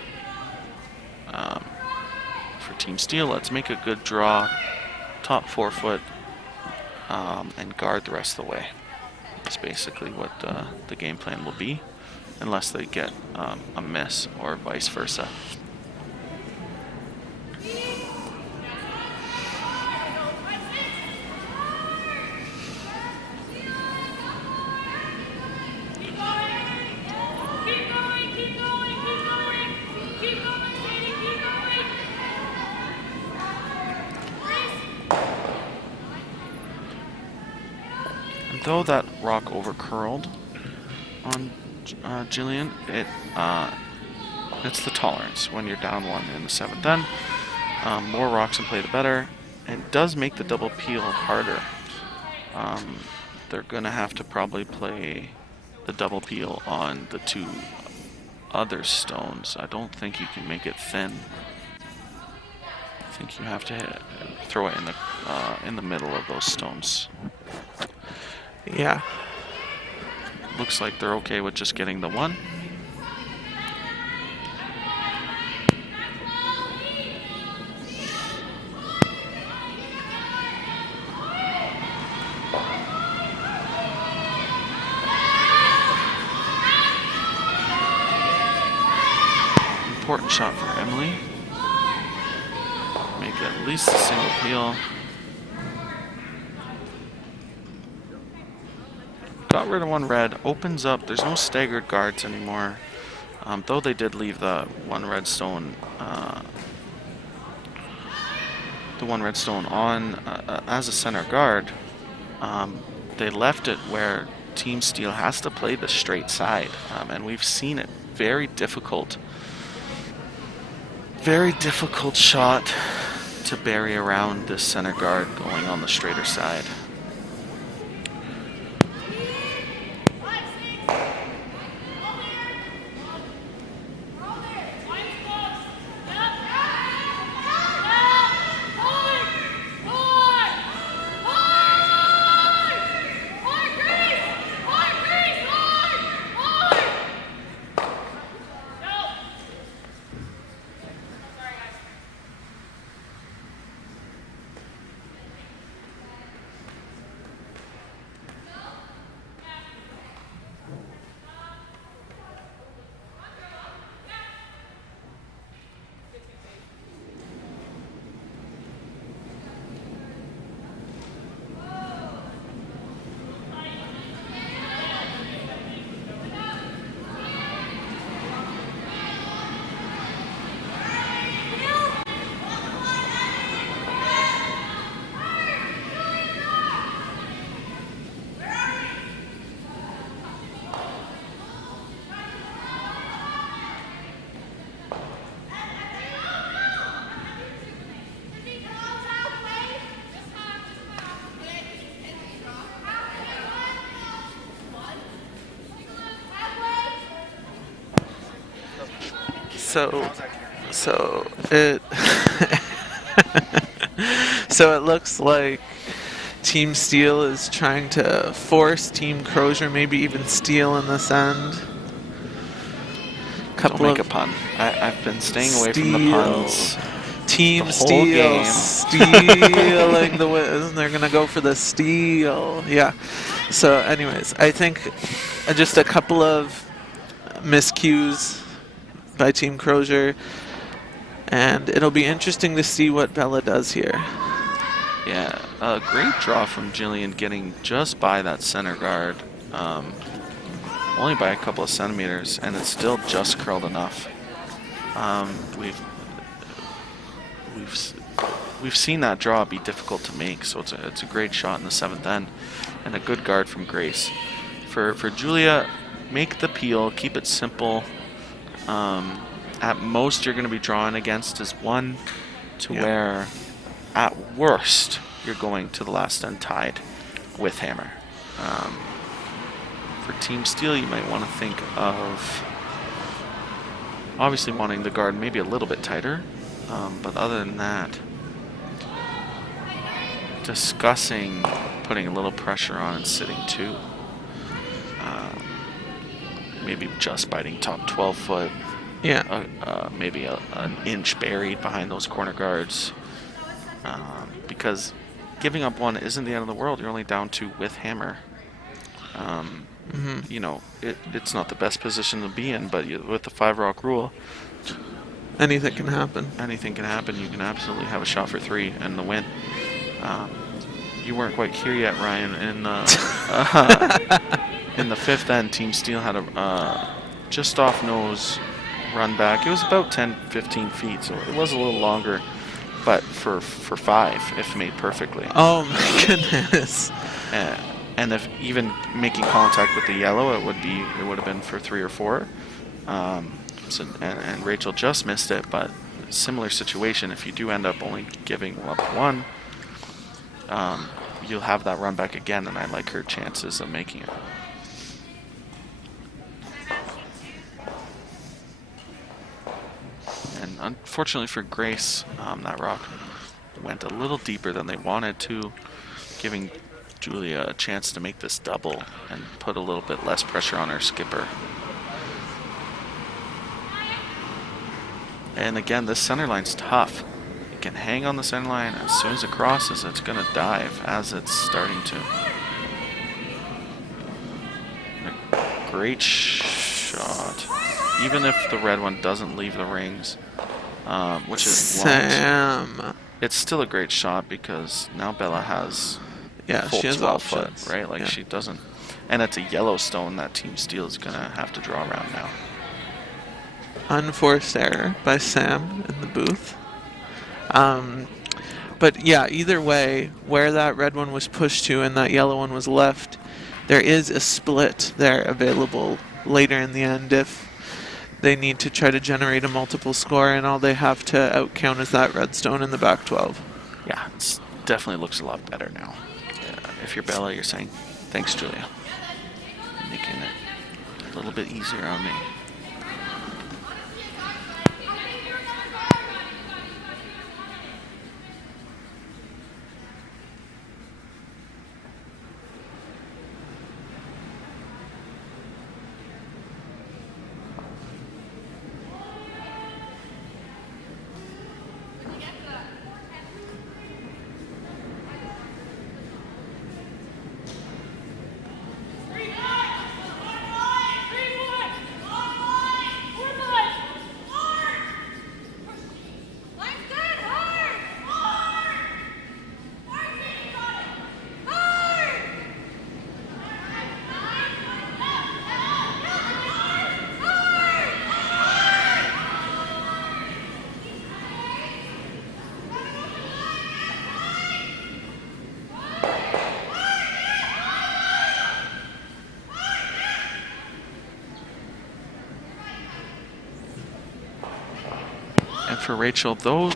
For Team Steele, let's make a good draw, top 4 foot, and guard the rest of the way. That's basically what the game plan will be, unless they get a miss or vice versa. Though that rock over curled on Jillian, it's the tolerance when you're down 1 in the 7th end. More rocks in play, the better. It does make the double peel harder. They're going to have to probably play the double peel on the 2 other stones. I don't think you can make it thin. I think you have to throw it in the middle of those stones. Yeah. Looks like they're okay with just getting the 1. Important shot for Emily. Make at least a single peel. Got rid of 1 red, opens up, there's no staggered guards anymore. Though they did leave the 1 red stone on as a center guard. They left it where Team Steele has to play the straight side, and we've seen it. Very difficult shot to bury around this center guard going on the straighter side. So it so it looks like Team Steele is trying to force Team Croisier, maybe even Steele in this end. Don't make a pun. I've been staying away from the puns. Team the whole Steele game. stealing the win. They're gonna go for the steal. Yeah. So, anyways, I think just a couple of miscues by Team Croisier, and it'll be interesting to see what Bella does here. Yeah, a great draw from Jillian, getting just by that center guard, only by a couple of centimeters, and it's still just curled enough. We've seen that draw be difficult to make, so it's a great shot in the 7th end, and a good guard from Grace. For Julia, make the peel, keep it simple. At most, you're going to be drawing against is 1 to where, at worst, you're going to the last end tied with hammer. For Team Steele, you might want to think of obviously wanting the guard maybe a little bit tighter, but other than that, discussing putting a little pressure on and sitting 2. Maybe just biting top 12 foot. Yeah. Maybe an inch buried behind those corner guards. Because giving up 1 isn't the end of the world. You're only down 2 with hammer. You know, it's not the best position to be in, but with the 5 rock rule, anything can happen. Anything can happen. You can absolutely have a shot for 3 and the win. You weren't quite here yet, Ryan. In in the 5th end, Team Steele had a just off nose run back. It was about 10-15 feet, so it was a little longer, but for 5, if made perfectly. Oh my goodness! And if even making contact with the yellow, it would have been for 3 or 4. And Rachel just missed it, but similar situation. If you do end up only giving up 1, you'll have that run back again, and I like her chances of making it. And unfortunately for Grace, that rock went a little deeper than they wanted to, giving Julia a chance to make this double and put a little bit less pressure on her skipper. And again, this center line's tough. It can hang on the center line. As soon as it crosses, it's going to dive as it's starting to. A great shot. Even if the red one doesn't leave the rings, which is Sam. It's still a great shot because now Bella has full she has 12 foot, options. right? Like she doesn't. And it's a Yellowstone that Team Steele is going to have to draw around now. Unforced error by Sam in the booth. But yeah, either way, where that red one was pushed to and that yellow one was left, there is a split there available later in the end if they need to try to generate a multiple score, and all they have to outcount is that red stone in the back 12. Yeah, it definitely looks a lot better now. If you're Bella, you're saying, thanks, Julia. Making it a little bit easier on me. And for Rachel, though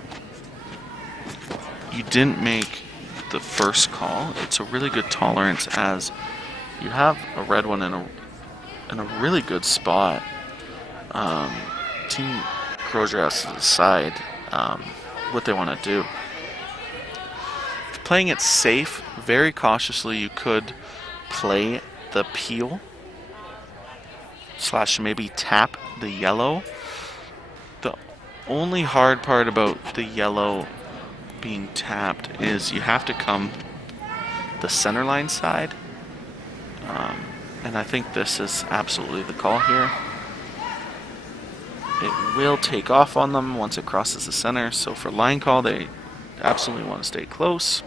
you didn't make the first call, it's a really good tolerance as you have a red one in a really good spot. Team Croisier has to decide what they want to do. If playing it safe, very cautiously, you could play the peel / maybe tap the yellow. The only hard part about the yellow being tapped is you have to come the center line side, and I think this is absolutely the call here. It will take off on them once it crosses the center, so for line call they absolutely want to stay close.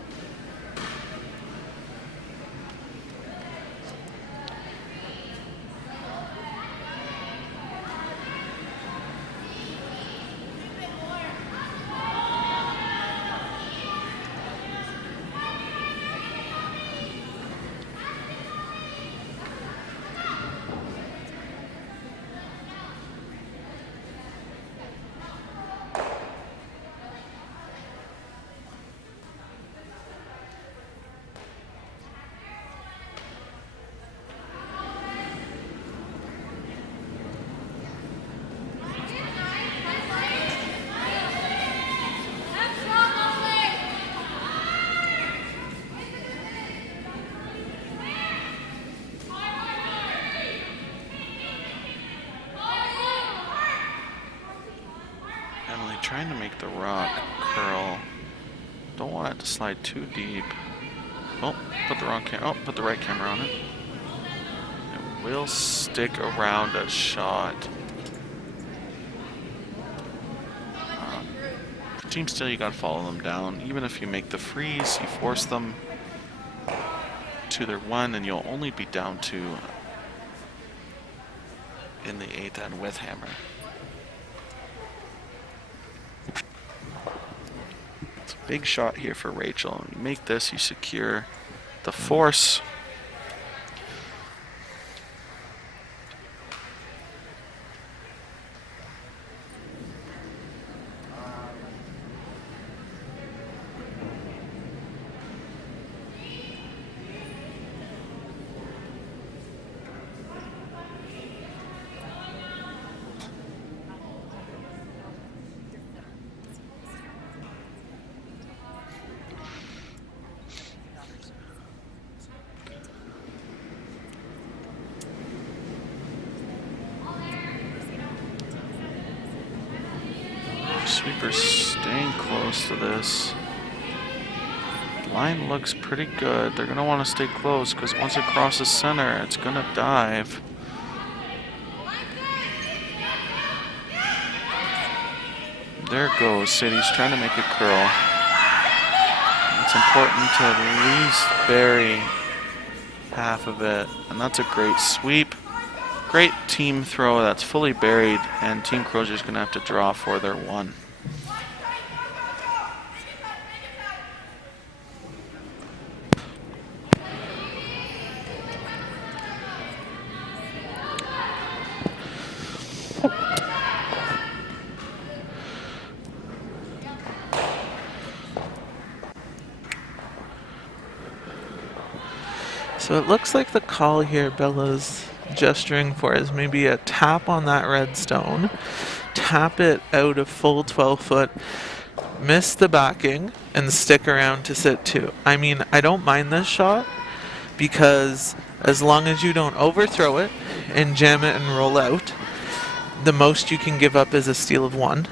Trying to make the rock curl. Don't want it to slide too deep. Oh, put the wrong camera. Oh, put the right camera on it. It will stick around a shot. For Team Steele, you gotta follow them down. Even if you make the freeze, you force them to their 1, and you'll only be down 2 in the 8th end with hammer. Big shot here for Rachel. You make this, you secure the force. Sweeper's staying close to this. Line looks pretty good. They're going to want to stay close because once it crosses center, it's going to dive. There it goes. City's trying to make it curl. It's important to at least bury half of it. And that's a great sweep. Great team throw that's fully buried, and Team Croisier is going to have to draw for their 1. So it looks like the call here Bella's gesturing for is maybe a tap on that red stone, tap it out a full 12 foot, miss the backing, and stick around to sit 2. I mean, I don't mind this shot because as long as you don't overthrow it and jam it and roll out, the most you can give up is a steal of 1.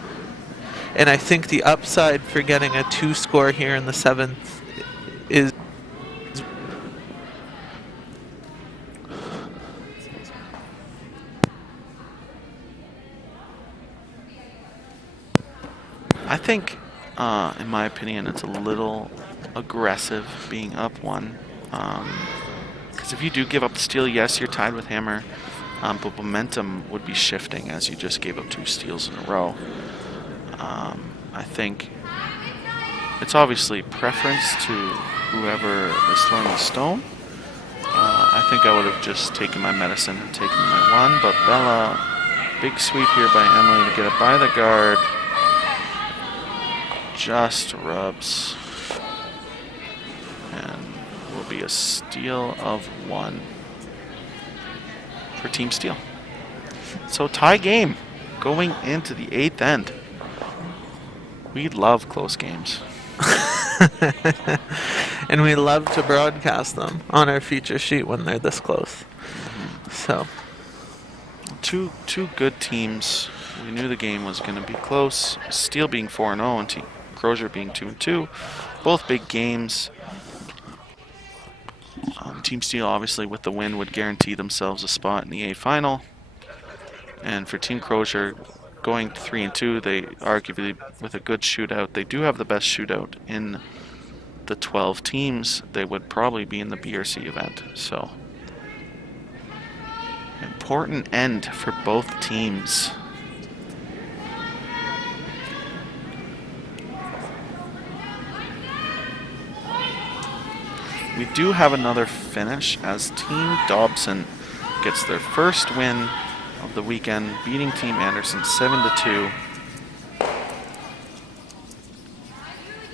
And I think the upside for getting a 2 score here in the 7th is I think, in my opinion, it's a little aggressive being up 1. Because if you do give up the steal, yes, you're tied with hammer, but momentum would be shifting as you just gave up 2 steals in a row. I think it's obviously preference to whoever is throwing the stone. I think I would have just taken my medicine and taken my 1, but Bella, big sweep here by Emily to get it by the guard. Just rubs, and will be a steal of 1 for Team Steele. So tie game. going into the 8th end. We love close games. And we love to broadcast them on our feature sheet when they're this close. So, two good teams. We knew the game was going to be close. Steele being 4-0 and Croisier being 2-2. Both big games. Team Steele, obviously, with the win, would guarantee themselves a spot in the A final. And for Team Croisier, going 3-2, they arguably, with a good shootout, they do have the best shootout in the 12 teams. They would probably be in the B or C event. So, important end for both teams. We do have another finish as Team Dobson gets their first win of the weekend, beating Team Anderson 7-2.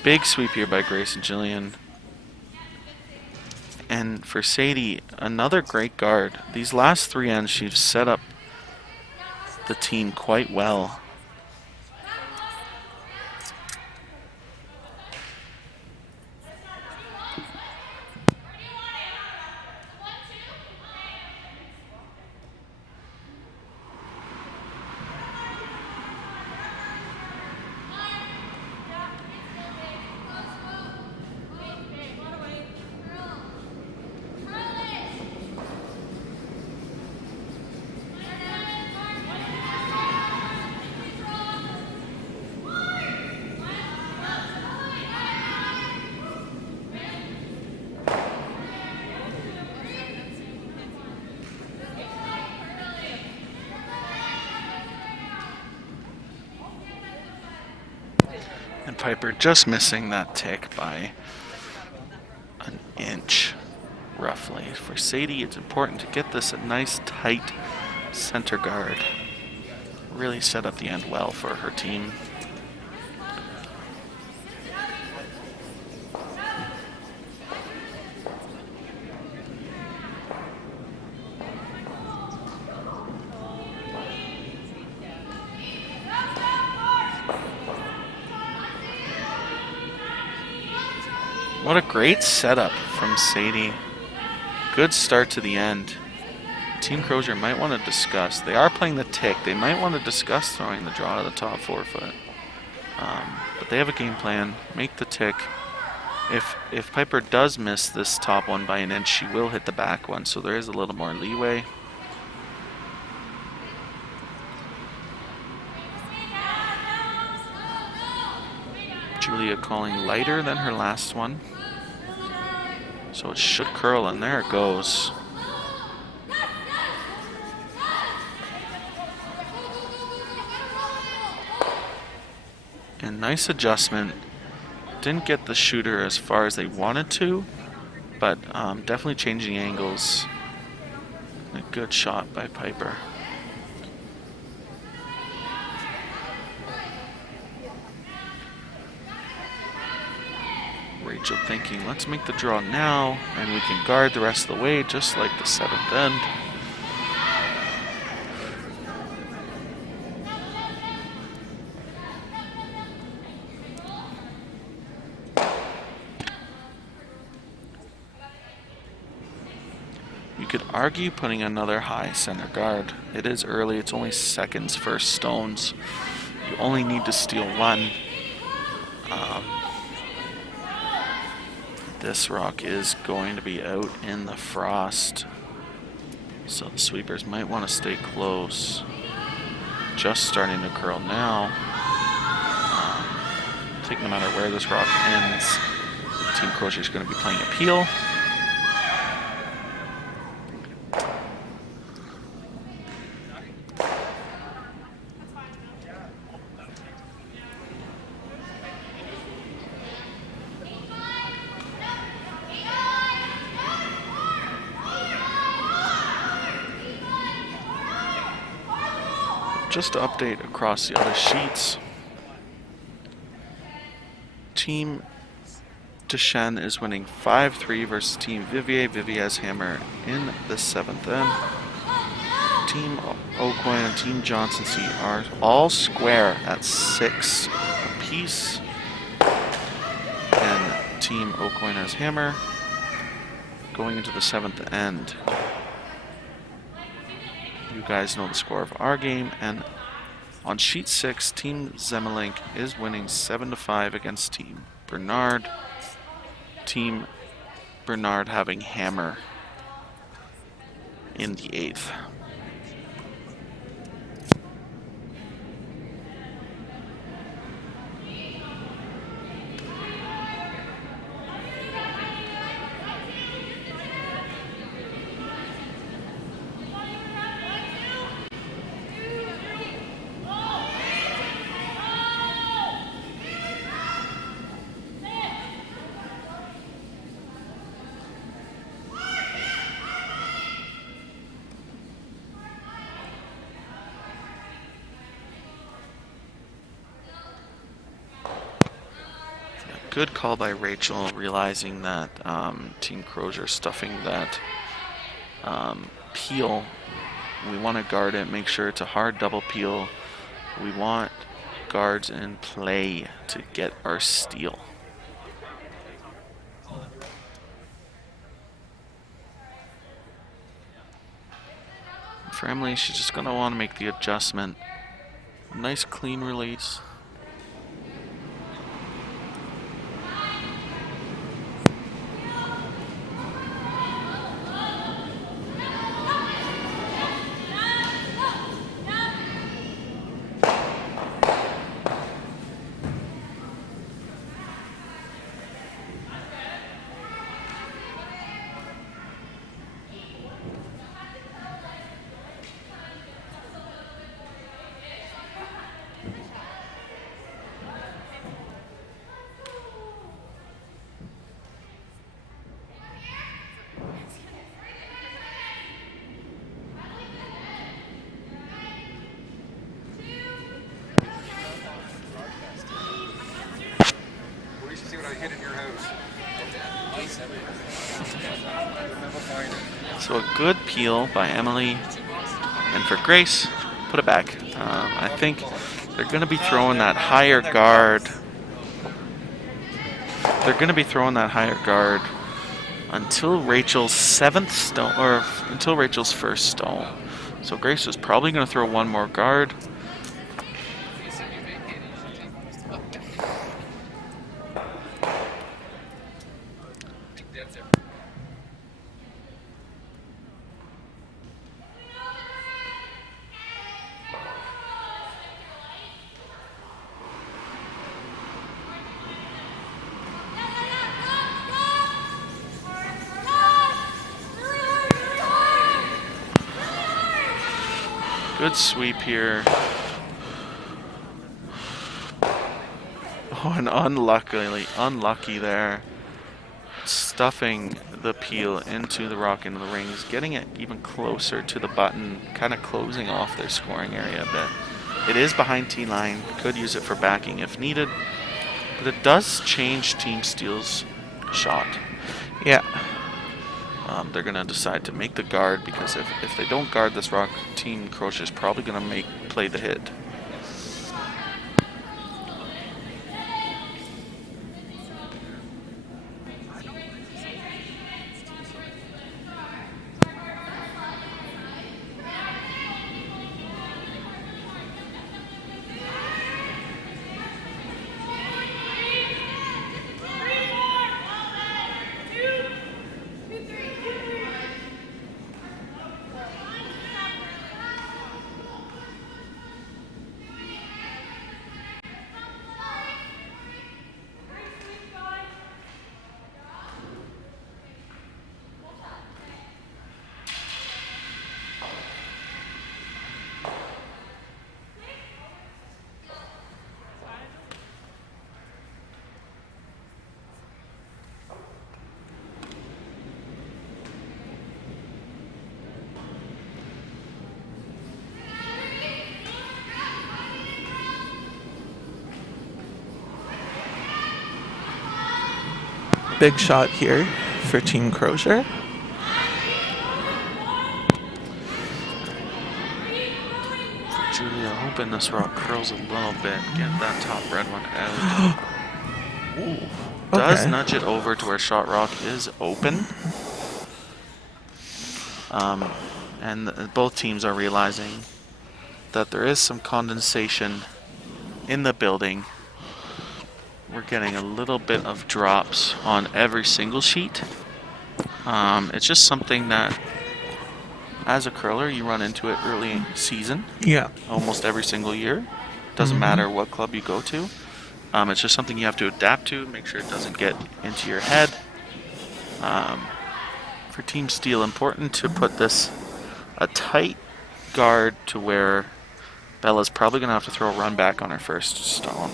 Big sweep here by Grace and Jillian. And for Sadie, another great guard. These last 3 ends, she's set up the team quite well. And Piper just missing that tick by an inch, roughly. For Sadie, it's important to get this a nice, tight center guard. Really set up the end well for her team. What a great setup from Sadie. Good start to the end. Team Croisier might want to discuss. They are playing the tick. They might want to discuss throwing the draw to the top 4 foot. But they have a game plan. Make the tick. If Piper does miss this top one by an inch, she will hit the back one. So there is a little more leeway. Julia calling lighter than her last one. So it should curl, and there it goes. And nice adjustment. Didn't get the shooter as far as they wanted to, but definitely changing angles. A good shot by Piper. Rachel thinking, let's make the draw now, and we can guard the rest of the way, just like the 7th end. You could argue putting another high center guard. It is early, it's only seconds for stones. You only need to steal 1. This rock is going to be out in the frost, so the sweepers might want to stay close. Just starting to curl now. I think no matter where this rock ends, Team Croisier is going to be playing a peel. Just to update across the other sheets, Team Deschênes is winning 5-3 versus Team Vivier. Vivier's hammer in the 7th end. Team Aucoin and Team Johnson C are all square at 6 apiece. And Team Aucoin has hammer going into the 7th end. You guys know the score of our game, and on sheet 6, Team Zemelink is winning 7-5 against Team Bernard. Team Bernard having hammer in the 8th. Good call by Rachel, realizing that Team Croisier stuffing that peel. We want to guard it, make sure it's a hard double peel. We want guards in play to get our steal. For Emily, she's just going to want to make the adjustment. Nice clean release. So a good peel by Emily, and for Grace, put it back. I think they're going to be throwing that higher guard. They're going to be throwing that higher guard until Rachel's 7th stone, or until Rachel's 1st stone. So Grace is probably going to throw one more guard. Good sweep here. Oh, and unlucky there. Stuffing the peel into the rock, into the rings, getting it even closer to the button, kind of closing off their scoring area a bit. It is behind T-line, could use it for backing if needed, but it does change Team Steele's shot. Yeah. They're going to decide to make the guard, because if they don't guard this rock, Team Croisier is probably going to play the hit. Big shot here for Team Croisier. hoping this rock curls a little bit. Get that top red one out. Ooh. Does nudge it over to where shot rock is open. And both teams are realizing that there is some condensation in the building. We're getting a little bit of drops on every single sheet. It's just something that, as a curler, you run into it early season. Yeah. Almost every single year. Doesn't matter what club you go to. It's just something you have to adapt to, make sure it doesn't get into your head. For Team Steele, important to put this a tight guard to where Bella's probably going to have to throw a run back on her first stone.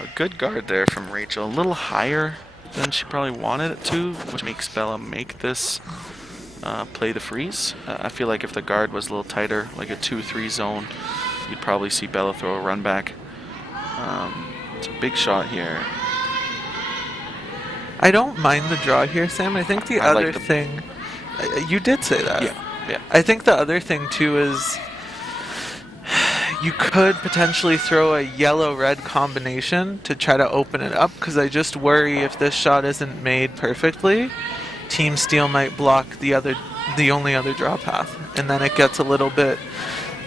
A good guard there from Rachel. A little higher than she probably wanted it to, which makes Bella make this play the freeze. I feel like if the guard was a little tighter, like a 2-3 zone, you'd probably see Bella throw a run back. It's a big shot here. I don't mind the draw here, Sam. I think the other thing... You did say that. Yeah. I think the other thing, too, is... You could potentially throw a yellow-red combination to try to open it up, because I just worry if this shot isn't made perfectly, Team Steele might block the only other draw path, and then it gets a little bit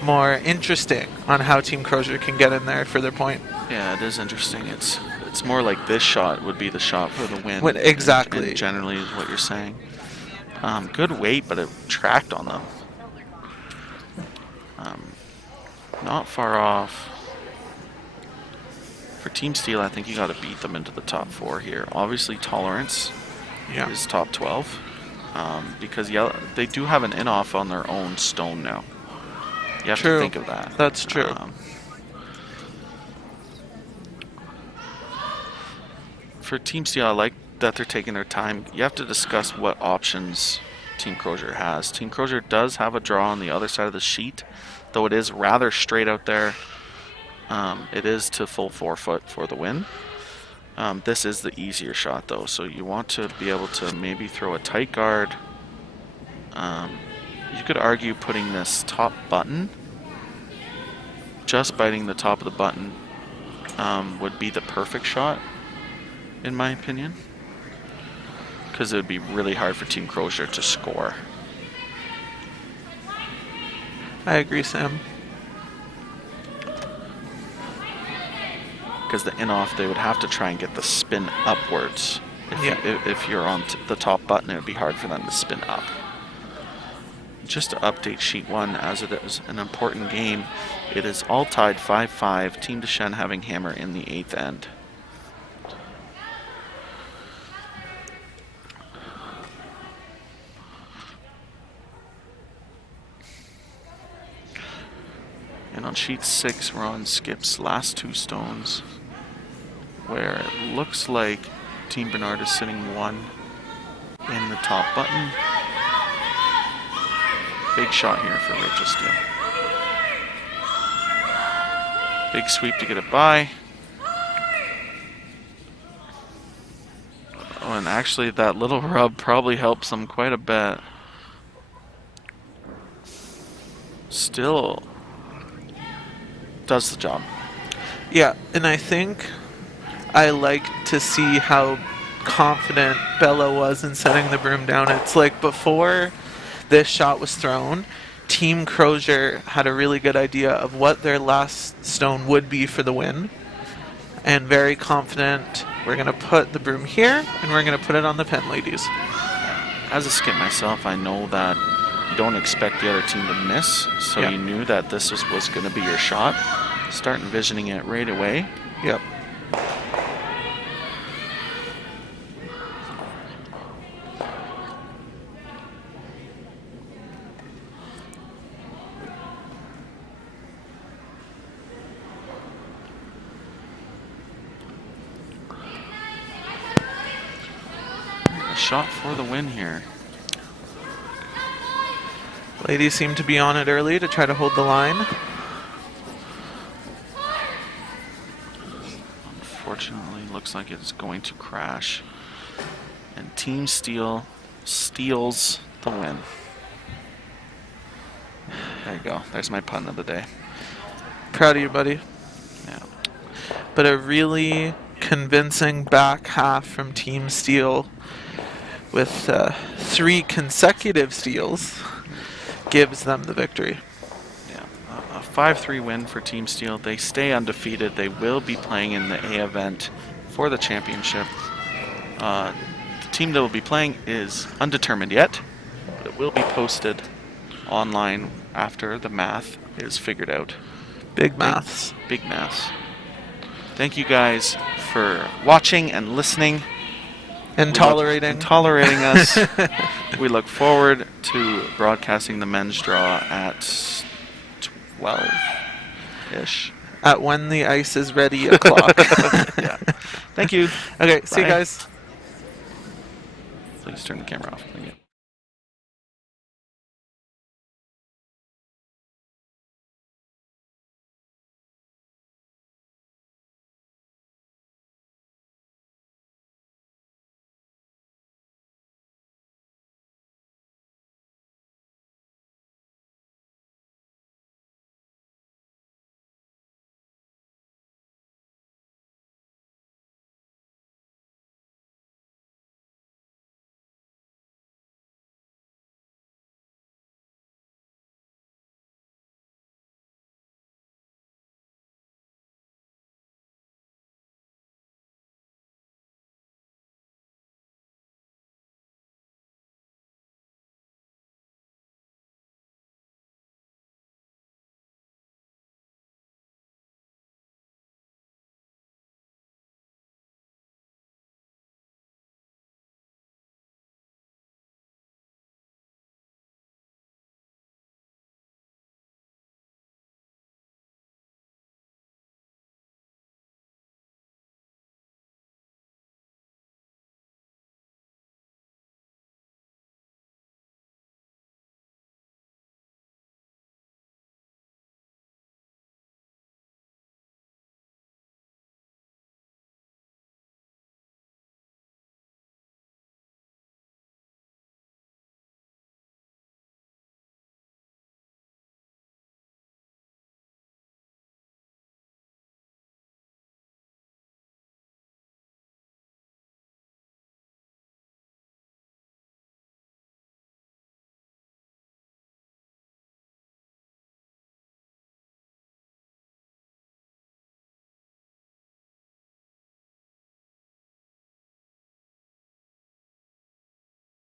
more interesting on how Team Croisier can get in there for their point. Yeah, it is interesting. It's more like this shot would be the shot for the win. Exactly. And generally is what you're saying. Good weight, but it tracked on them. Not far off. For Team Steele, I think you got to beat them into the top 4 here. Obviously, tolerance is top 12. Because they do have an in-off on their own stone now. You have to think of that. That's true. For Team Steele, I like that they're taking their time. You have to discuss what options Team Croisier has. Team Croisier does have a draw on the other side of the sheet, though it is rather straight out there. It is to full 4-foot for the win. This is the easier shot, though, so you want to be able to maybe throw a tight guard. You could argue putting this top button, just biting the top of the button, would be the perfect shot, in my opinion, because it would be really hard for Team Croisier to score. I agree, Sam. Because the in-off, they would have to try and get the spin upwards. If you're on the top button, it would be hard for them to spin up. Just to update Sheet 1, as it is an important game, it is all tied 5-5, Team Deschênes having hammer in the 8th end. And on Sheet 6, we're on Skip's last 2 stones, where it looks like Team Bernard is sitting 1 in the top button. Big shot here for Rachel Steele. Big sweep to get it by. Oh, and actually that little rub probably helps them quite a bit. Still does the job. Yeah, and I think I like to see how confident Bella was in setting the broom down. It's like before this shot was thrown, Team Croisier had a really good idea of what their last stone would be for the win. And very confident, we're going to put the broom here, and we're going to put it on the pin, ladies. As a skip myself, I know that you don't expect the other team to miss, so Yeah. you knew that this was going to be your shot. Start envisioning it right away. Yep. A shot for the win here. Ladies seem to be on it early to try to hold the line. Unfortunately, looks like it's going to crash. And Team Steele steals the win. There you go. There's my pun of the day. Proud of you, buddy. Yeah. But a really convincing back half from Team Steele with 3 consecutive steals gives them the victory. Yeah. A 5-3 win for Team Steele. They stay undefeated. They will be playing in the A event for the championship. The team that will be playing is undetermined yet, but it will be posted online after the math is figured out. Big maths. Big maths. Thank you guys for watching and listening. And tolerating. Tolerating us. We look forward to broadcasting the men's draw at 12-ish. At when the ice is ready o'clock. Yeah. Thank you. Okay, see you Bye. guys. Please turn the camera off. Thank you.